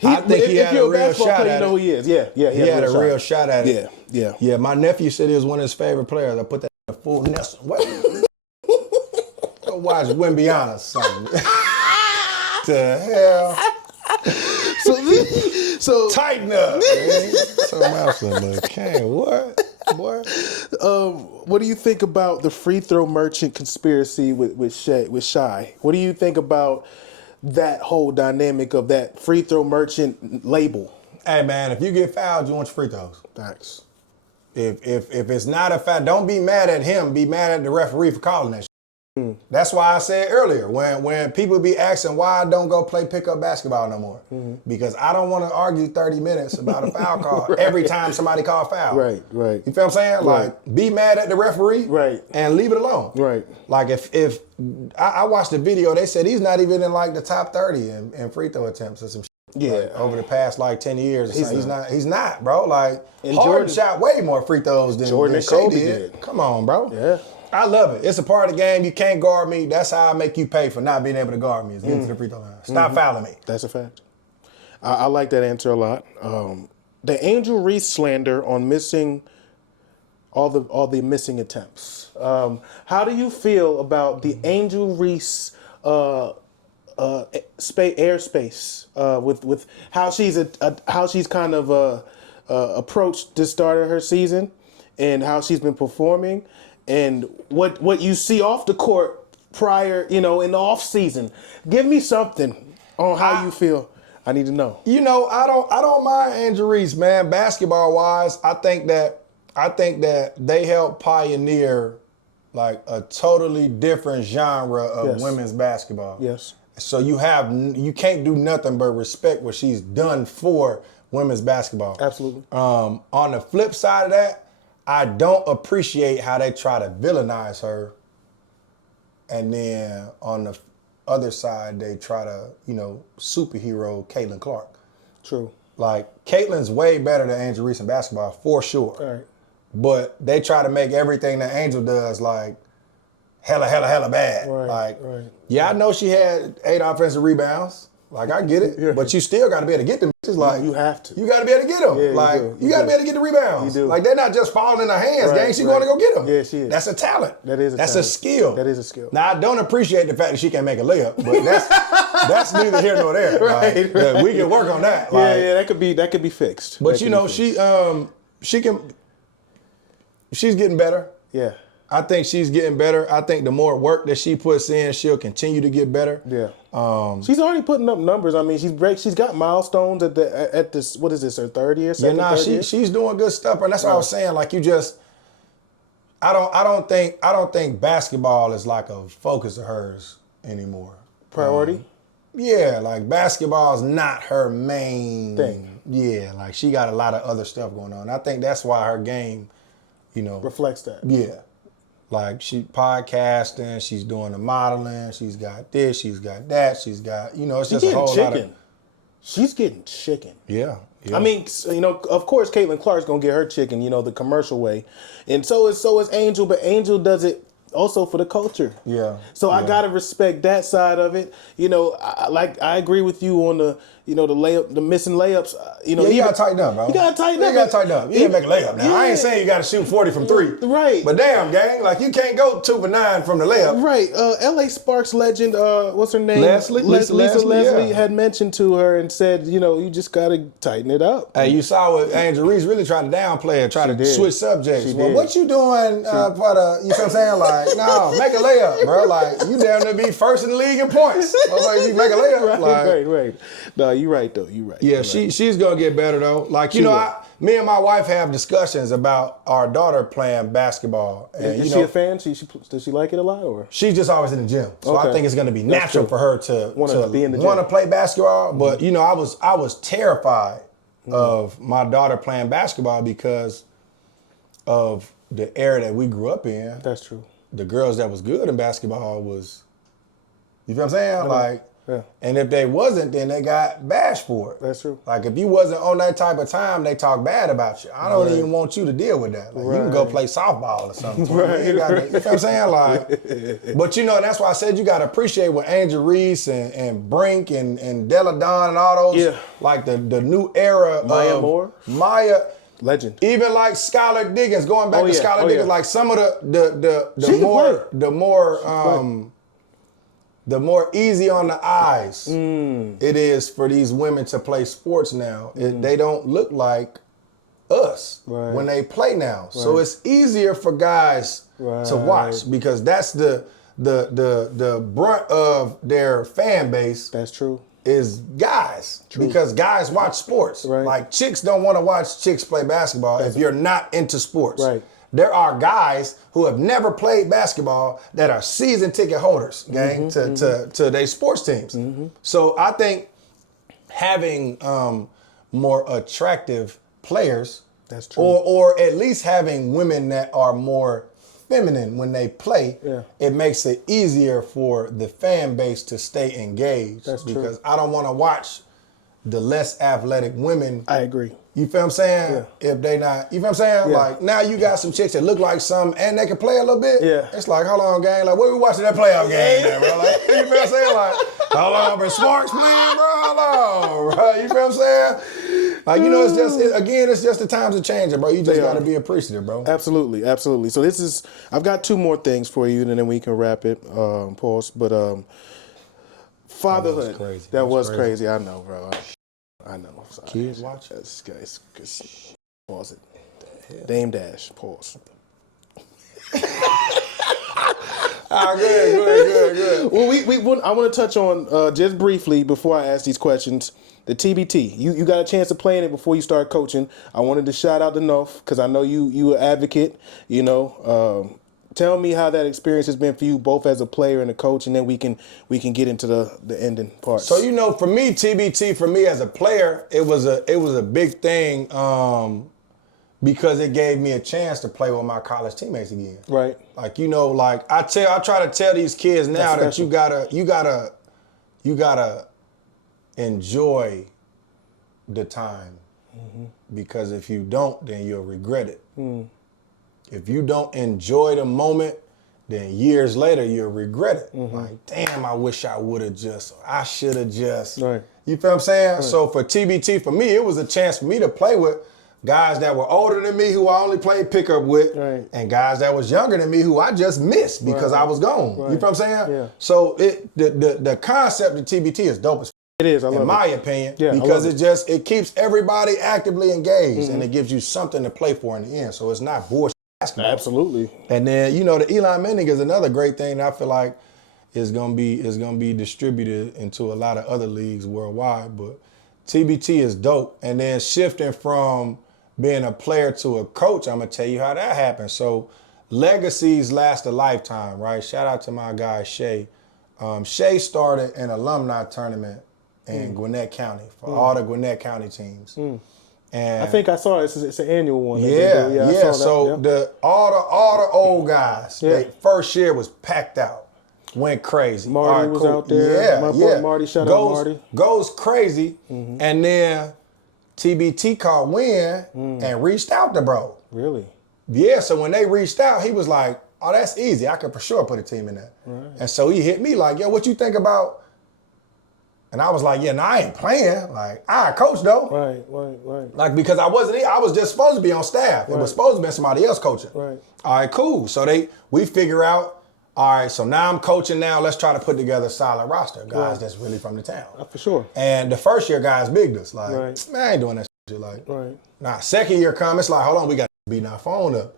I think he had a real shot at it. You know who he is. Yeah. He had a real shot at it. Yeah. Yeah, my nephew said he was one of his favorite players. I put that in a full nest. What? Go watch Wimbiana or something. The hell? So tighten up, man. What do you think about the free throw merchant conspiracy with Shy? What do you think about that whole dynamic of that free throw merchant label? Hey man, if you get fouled, you want your free throws. Thanks. If it's not a foul, don't be mad at him. Be mad at the referee for calling that shit. That's why I said earlier, when people be asking why I don't go play pickup basketball no more. Because I don't want to argue 30 minutes about a foul call every time somebody call foul. Right. You feel what I'm saying? Right. Like, be mad at the referee and leave it alone. Right. Like, if I watched the video, they said he's not even in like the top 30 in free throw attempts or some shit. Yeah. Like, over the past like 10 years. He's not, bro. Like, and Harden shot way more free throws than Jordan and Shea Kobe did. Come on, bro. Yeah. I love it. It's a part of the game. You can't guard me. That's how I make you pay for not being able to guard me. Is get to the free throw line. Stop fouling me. That's a fact. I like that answer a lot. The Angel Reese slander on missing all the missing attempts. How do you feel about the Angel Reese airspace with how she's kind of approached the start of her season and how she's been performing and what you see off the court prior, in the off season? Give me something on how you feel. I need to know. I don't mind Angel Reese, man. Basketball wise, I think that they helped pioneer like a totally different genre of women's basketball. Yes. So you can't do nothing but respect what she's done for women's basketball. Absolutely. On the flip side of that, I don't appreciate how they try to villainize her. And then on the other side, they try to, superhero Caitlin Clark. True. Like, Caitlin's way better than Angel Reese in basketball, for sure. All right. But they try to make everything that Angel does, like, hella bad. Right. Yeah, I know she had 8 offensive rebounds. Like, I get it. But you still got to be able to get them. Like, you have to. You got to be able to get them. Yeah, like, you got to be able to get the rebounds. You do. Like, they're not just falling in her hands, gang. She's going to go get them. Yeah, she is. That's a talent. That's a talent. skill. That is a skill. Now, I don't appreciate the fact that she can make a layup, but that's neither here nor there. Right. We can work on that. Like, that could be fixed. But she's getting better. Yeah. I think she's getting better. I think the more work that she puts in, she'll continue to get better. Yeah. She's already putting up numbers. I mean, she's got milestones at this. What is this? Her third year? She's doing good stuff, and that's what I was saying. Like, I don't think basketball is like a focus of hers anymore. Priority. Yeah, like basketball is not her main thing. Yeah, like she got a lot of other stuff going on. I think that's why her game, reflects that. Yeah. Like, she podcasting, she's doing the modeling, she's got this, she's got that, she's got, it's just a whole lot of... she's getting chicken. Yeah. I mean, you know, of course, Caitlin Clark's gonna get her chicken, you know, the commercial way, and so is Angel, but Angel does it also for the culture. Yeah. So I gotta respect that side of it. You know, I agree with you on the, you know, the missing layups. You know, Yeah, you gotta tighten up, bro. You gotta tighten up. You gotta tighten up. You can't make a layup now. I ain't Yeah. saying you gotta shoot 40 from 3. Right. But damn, gang, like you can't go 2 for 9 from the layup. Right. LA Sparks legend, what's her name? Leslie. Lisa Leslie, Leslie yeah. had mentioned to her and said, you know, you just gotta tighten it up. Hey, you saw what Angel Reese really tried to downplay it, try to did. switch subjects. She Well, did. what you doing for the, you know what I'm saying? Like, no, make a layup, bro. Like, you down to be first in the league in points. I was like, you make a layup. Right. No, you're right though. You're right. Yeah, You're right. she's gonna get better though. Like, you She know, will. me and my wife have discussions about our daughter playing basketball. And, Is you she know, a fan? Does she like it a lot, or? she's just always in the gym. So Okay. I think it's gonna be That's natural true. for her to Wanna be in the gym. want to play basketball. But you know, I was terrified of my daughter playing basketball because of the era that we grew up in. That's true. The girls that was good in basketball was, you feel what I'm saying? Like, Yeah. and if they wasn't, then they got bashed for it. That's true. Like if you wasn't on that type of time, they talk bad about you. I don't even want you to deal with that. Like you can go Right. play softball or something. Right, You know what I'm saying? Like, but you know, that's why I said you got to appreciate what Angel Reese and Brink and Della Don and all those, Yeah. like the new era Maya of Moore? Maya. Legend. Even like Skylar Diggins, going back Oh, to yeah. Skylar Oh, Diggins, yeah. like some of the She can the more easy on the eyes it is for these women to play sports now. They don't look like us Right. when they play now. So it's easier for guys to watch because that's the brunt of their fan base That's true. is guys because guys watch sports. Right. Like chicks don't want to watch chicks play basketball if you're not into sports. Right. There are guys who have never played basketball that are season ticket holders, gang, to their sports teams. So I think having more attractive players, That's true. or at least having women that are more feminine when they play, Yeah. it makes it easier for the fan base to stay engaged. That's true. Because I don't want to watch the less athletic women. I agree. You feel what I'm saying? If they not, you feel what I'm saying? Yeah. Like now you got some chicks that look like some and they can play a little bit. Yeah. It's like, hold on, gang. Like, what we watching that playoff game, man, bro? Like, you feel what I'm saying? Like, hold on, bro. Sparks playing, bro. Hold on, bro. You feel what I'm saying? Like, you know, it's just the times are changing, bro. You just got to be appreciative, bro. Absolutely. So I've got 2 more things for you, and then we can wrap it, pause. But fatherhood. That was crazy. That was crazy. I know, bro. I know. I'm sorry. Kids watch? Pause it. Dame Dash. Pause. Good. Well, I want to touch on just briefly before I ask these questions. The TBT. You got a chance of playing it before you start coaching. I wanted to shout out to NAWF because I know you an advocate. You know, tell me how that experience has been for you, both as a player and a coach, and then we can get into the ending part. So you know, for me, TBT, for me as a player, it was a big thing because it gave me a chance to play with my college teammates again. Right. Like, you know, like I try to tell these kids now that you gotta enjoy the time because if you don't, then you'll regret it. If you don't enjoy the moment, then years later you'll regret it. Like, damn, I wish I should have just. Right. You feel what I'm saying? So for TBT, for me, it was a chance for me to play with guys that were older than me who I only played pickup with, and guys that was younger than me who I just missed because I was gone. You feel what I'm saying? Yeah. So the concept of TBT is dope as It is, I love in my opinion, Yeah, I because love it keeps everybody actively engaged and it gives you something to play for in the end. So it's not bullshit basketball. Absolutely. And then, you know, the Eli Manning is another great thing that I feel like is gonna be distributed into a lot of other leagues worldwide. But TBT is dope. And then shifting from being a player to a coach, I'm gonna tell you how that happened. So legacies last a lifetime, right? Shout out to my guy Shay. Shay started an alumni tournament in Gwinnett County for all the Gwinnett County teams. And I think I saw it. It's an annual one. yeah. I saw that. So Yeah. all the old guys, Yeah. their first year was packed out. went crazy. Marty was out there. My boy Marty, shout out Marty. Goes crazy, and then TBT called Win and reached out to bro. Really? Yeah, so when they reached out, he was like, oh, that's easy. I could for sure put a team in that. Right. And so he hit me like, yo, what you think about? And I was like, yeah, I ain't playing. Like, I coach though. Right. Like, because I was just supposed to be on staff. It was supposed to be somebody else coaching. Right. All right, cool. So we figure out, all right, so now I'm coaching now. Let's try to put together a solid roster. Guys that's really from the town. For sure. And the first year, guys bigged us. Like, man, I ain't doing that shit. Like, nah, second year come, it's like, hold on, we got beating our phone up.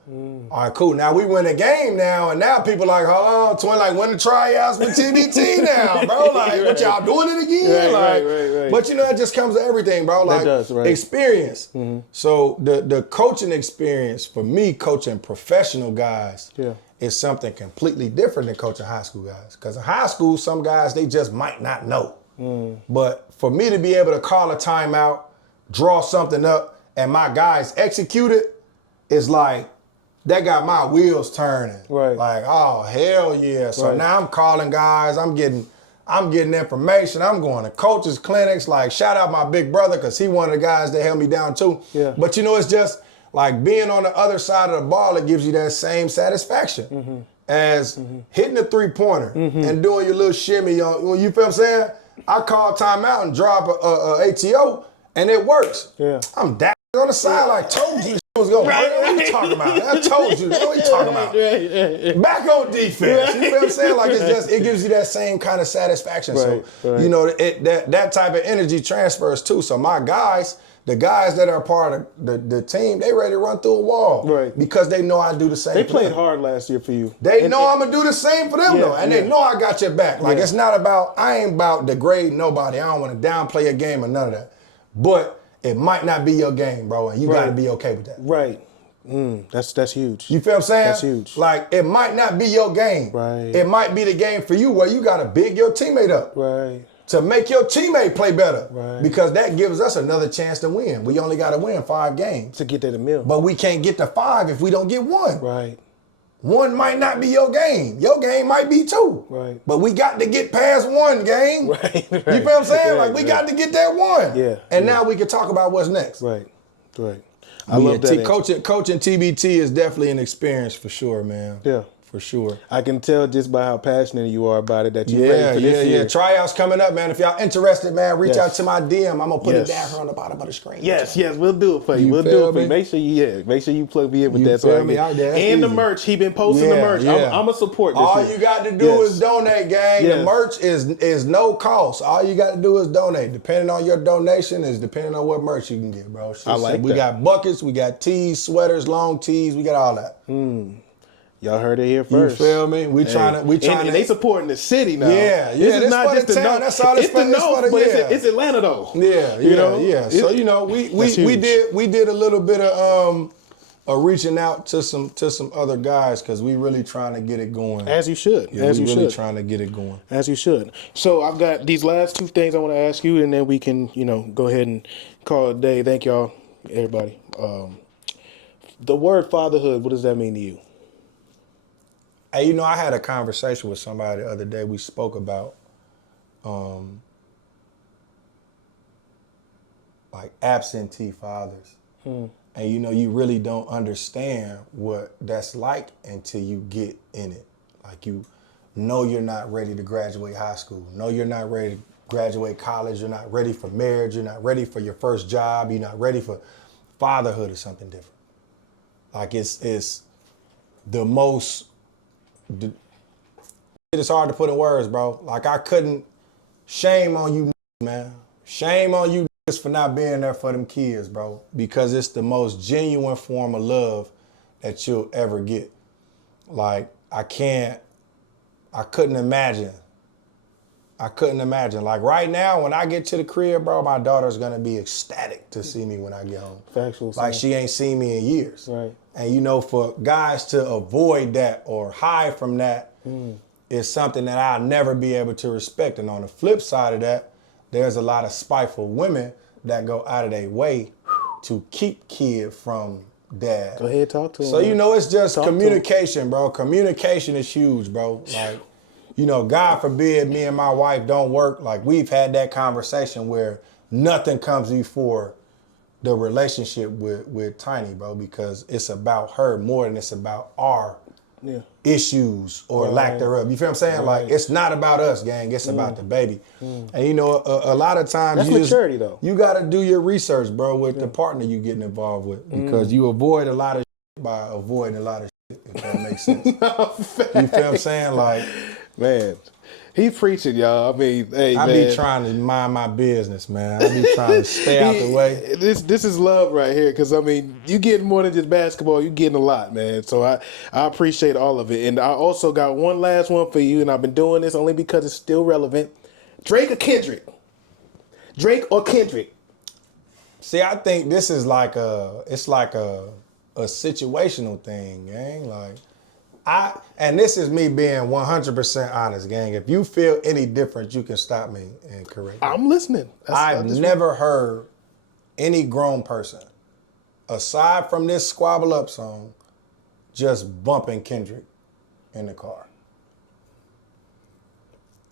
All right, cool. Now we win a game now, and now people like, hold on, twin, like, when the tryouts with TBT now, bro? Like, what y'all doing it again? Right. But you know, it just comes to everything, bro. Like, experience. So the coaching experience for me, coaching professional guys, is something completely different than coaching high school guys. Because in high school, some guys, they just might not know. But for me to be able to call a timeout, draw something up, and my guys execute it, it's like, that got my wheels turning. Right. Like, oh, hell yeah. So now I'm calling guys, I'm getting information. I'm going to coaches' clinics. Like, shout out my big brother, because he one of the guys that held me down too. Yeah. But you know, it's just like being on the other side of the ball, it gives you that same satisfaction as hitting the three-pointer and doing your little shimmy on, you feel what I'm saying? I call timeout and drop a ATO, and it works. Yeah. I'm dapping on the side like, told you was going. What are you talking about? I told you. What are you talking about? Back on defense. You know what I'm saying? Like, it's just, it gives you that same kind of satisfaction. You know, that type of energy transfers too. So my guys, the guys that are part of the team, they ready to run through a wall because they know I do the same. They played hard last year for you. They know I'm gonna do the same for them though, and they know I got your back. Like, it's not about, I ain't about degrading nobody. I don't want to downplay a game or none of that. But it might not be your game, bro, and you got to be okay with that. Right. That's huge. You feel what I'm saying? That's huge. Like, it might not be your game. Right. It might be the game for you where you got to big your teammate up. Right. To make your teammate play better. Right. Because that gives us another chance to win. We only got to win 5 games. To get that a mill. But we can't get to 5 if we don't get 1. Right. 1 might not be your game. Your game might be 2. Right. But we got to get past 1 game. Right. You feel what I'm saying? Like, we got to get that 1. Yeah. And now we can talk about what's next. Right. I love that. Coaching TBT is definitely an experience for sure, man. Yeah. For sure. I can tell just by how passionate you are about it that you're ready for this year. Tryouts coming up, man. If y'all interested, man, reach out to my DM. I'm gonna put it down here on the bottom of the screen. Yes, we'll do it for you. We'll do it for you. Make sure you plug me in with that. Feel me? And the merch. He been posting the merch. I'm a support this All year. you got to do is donate, gang. The merch is no cost. All you got to do is donate. Depending on your donation is depending on what merch you can get, bro. I like that. We got buckets, we got tees, sweaters, long tees, we got all that. Y'all heard it here first. You feel me? We trying to. And they supporting the city now. Yeah. This is not just the town. That's all it's the North, but it's Atlanta though. Yeah. So you know, we did a little bit of reaching out to some other guys because we really trying to get it going. As you should. As you should. Trying to get it going. As you should. So I've got these last 2 things I want to ask you, and then we can go ahead and call it a day. Thank y'all, everybody. The word fatherhood. What does that mean to you? Hey, I had a conversation with somebody the other day. We spoke about like absentee fathers. And you really don't understand what that's like until you get in it. Like, you're not ready to graduate high school. No, you're not ready to graduate college. You're not ready for marriage. You're not ready for your first job. You're not ready for fatherhood or something different. Like, it's the most... It's hard to put in words, bro. Like, I couldn't. Shame on you, man. Shame on you for not being there for them kids, bro. Because it's the most genuine form of love that you'll ever get. Like, I couldn't imagine. Like, right now, when I get to the crib, bro, my daughter's gonna be ecstatic to see me when I get home. Factual. Like, she ain't seen me in years. Right. And for guys to avoid that or hide from that is something that I'll never be able to respect. And on the flip side of that, there's a lot of spiteful women that go out of their way to keep kid from dad. Go ahead, talk to him. So, it's just communication, bro. Communication is huge, bro. Like, you know, God forbid me and my wife don't work. Like we've had that conversation where nothing comes before the relationship with Tiny, bro, because it's about her more than it's about our issues or lack thereof. You feel what I'm saying? Like it's not about us, gang. It's about the baby. And you know, a lot of times that's maturity, though. You got to do your research, bro, with the partner you getting involved with, because you avoid a lot of shit by avoiding a lot of shit. If that makes sense. You feel what I'm saying? Like, man, he preaching, y'all. I mean, hey, I man. be trying to mind my business, man. I be trying to stay out the way. This is love right here, because I mean, you getting more than just basketball. You getting a lot, man. So I appreciate all of it. And I also got one last one for you, and I've been doing this only because it's still relevant. Drake or Kendrick? Drake or Kendrick? See, I think this is like a situational thing, gang. Like, and this is me being 100% honest, gang. If you feel any different, you can stop me and correct me. I'm listening. I've never heard any grown person, aside from this Squabble Up song, just bumping Kendrick in the car.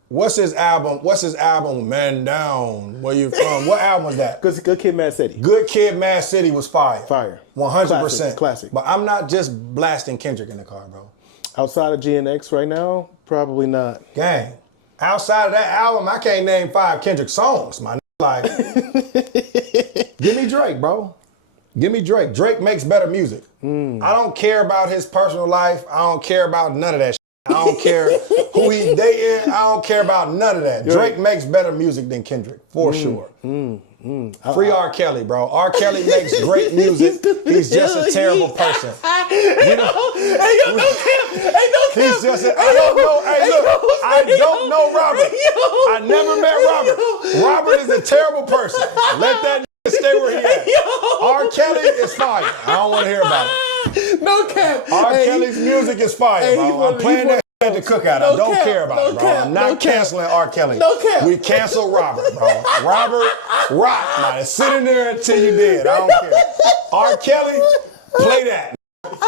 What's his album, Man Down? Where you from? What album was that? Good Kid, Mad City. Good Kid, Mad City was fire. Fire. 100%. Classic. But I'm not just blasting Kendrick in the car, bro. Outside of GNX right now, probably not. Gang. Outside of that album, I can't name 5 Kendrick songs, my like. Give me Drake, bro. Give me Drake. Drake makes better music. I don't care about his personal life. I don't care about none of that shit. I don't care who he dating. I don't care about none of that. Drake makes better music than Kendrick, for sure. Free R. Kelly, bro. R. Kelly makes great music. He's just a terrible person. You know? He's just I don't know. Hey, look, I don't know Robert. I never met Robert. Robert is a terrible person. Let that stay where he at. R. Kelly is fire. I don't want to hear about it. No cap. R. Kelly's music is fire, bro. I'm playing that at the cookout. I don't care about it, bro. I'm not canceling R. Kelly. No cap. We cancel Robert, bro. Robert, rock. Now, sit in there until you dead. I don't care. R. Kelly, play that.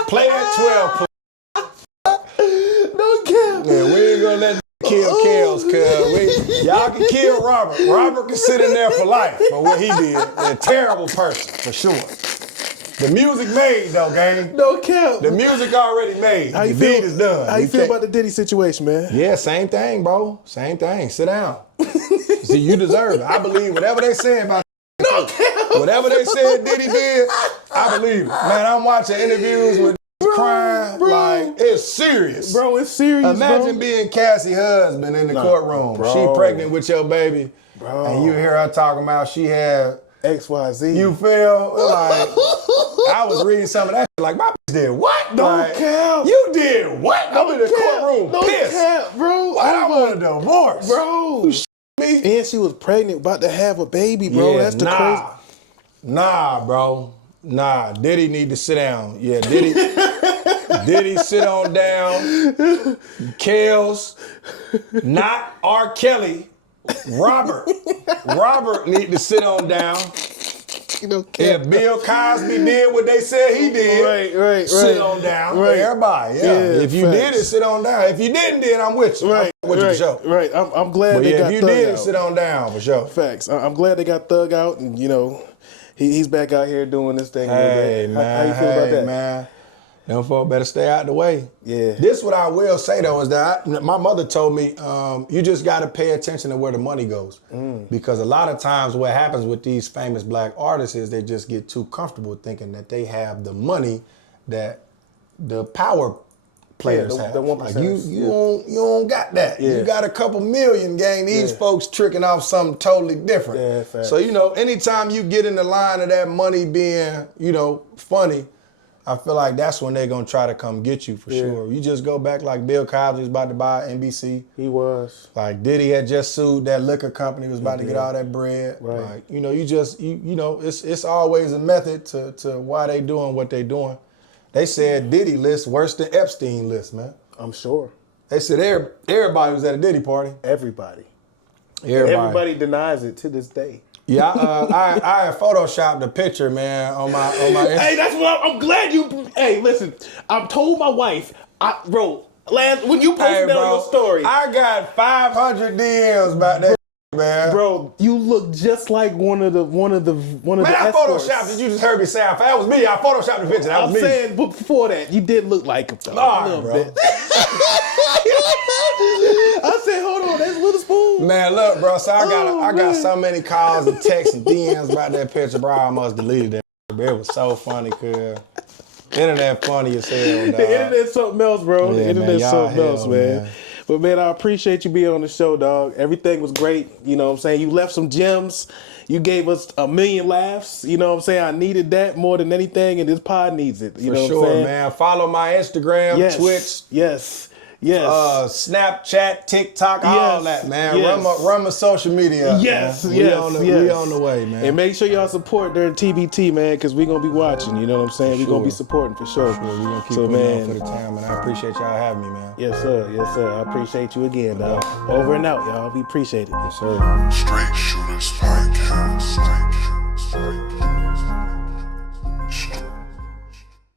Play that 12, please. No cap. Yeah, we ain't gonna let kill kills, cuz y'all can kill Robert. Robert can sit in there for life for what he did. A terrible person, for sure. The music made though, gang. No cap. The music already made. The deed is done. How you feel about the Diddy situation, man? Yeah, same thing, bro. Same thing. Sit down. See, you deserve it. I believe whatever they say about No cap. whatever they said Diddy did, I believe it. Man, I'm watching interviews with crying. Bro. Like, it's serious. Bro, it's serious, Imagine being Cassie's husband in the courtroom. bro. She pregnant with your baby. Bro. And you hear her talking about she had, XYZ. you feel like, I was reading some of that shit like, my bitch did what? Don't cap. You did what? I'm in the courtroom No pissed. cap, bro. I want a divorce. Bro. Me? And she was pregnant, about to have a baby, bro. Yeah, That's the crazy. Nah, bro. Nah, Diddy need to sit down. Yeah, Diddy sit on down. Kels, not R. Kelly. Robert need to sit on down. You know, If Bill Cosby did what they said he did, right. sit on down. Right. Everybody, yeah. Yeah, If you facts. did it, sit on down. If you didn't do it, I'm with you. Right, I'm with you for sure. Right. I'm glad But they yeah, got if you Thug did out. it, sit on down for sure. Facts. I'm glad they got Thug out, and you know, he's back out here doing this thing. Hey, a little bit. man. How you feel about that? Man. Them folk better stay out the way. Yeah. This what I will say though is that my mother told me you just got to pay attention to where the money goes, because a lot of times what happens with these famous black artists is they just get too comfortable thinking that they have the money that the power players have. the 1%. Like you don't got that. Yeah. You got a couple million, gang. These folks tricking off something totally different. Yeah, facts. So anytime you get in the line of that money being funny, I feel like that's when they're going to try to come get you for sure. You just go back like Bill Cosby was about to buy NBC. He was. Like Diddy had just sued that liquor company, was about to get all that bread. Right. Like, it's always a method to why they doing what they doing. They said Diddy list worse than Epstein list, man. I'm sure. They said everybody was at a Diddy party. Everybody. Everybody. Everybody denies it to this day. Yeah, I had photoshopped a picture, man, on my Hey, that's what I'm glad you. Hey, listen, I've told my wife, bro, When you posted that on your story. I got 500 DMs about that, man. Bro, you look just like one of the Man, I escorts. photoshopped it. You just heard me say that was me. I photoshopped the picture. That was I'm me. saying, but before that, you did look like him, though. Nah, a little bro. bit. I said, hold on, that's Witherspoon. Man, look, bro. So I got man. so many calls and texts and DMs about that picture, bro. I almost deleted that. But it was so funny, cuz. Internet funny as hell, dog. The internet's something else, bro. Yeah, The internet's man, something y'all else, hell, man. man. But man, I appreciate you being on the show, dog. Everything was great. You know what I'm saying? You left some gems. You gave us 1 million laughs. You know what I'm saying? I needed that more than anything, and this pod needs it. You For know sure, what I'm saying? man. Follow my Instagram, Yes. Twitch, Yes. Yes. Snapchat, TikTok, all Yes. that, man. Yes. Run my social media up, Yes, man. yes, We on the way, man. And make sure y'all support during TBT, man, because we're going to be watching. You know what I'm saying? We're going to be supporting for sure. We're gonna keep so, putting on man, for the time, and I appreciate y'all having me, man. yes, sir. Yes, sir. I appreciate you again, dog. Over and out, y'all. We appreciate it. Yes, sir. Straight shooters podcast.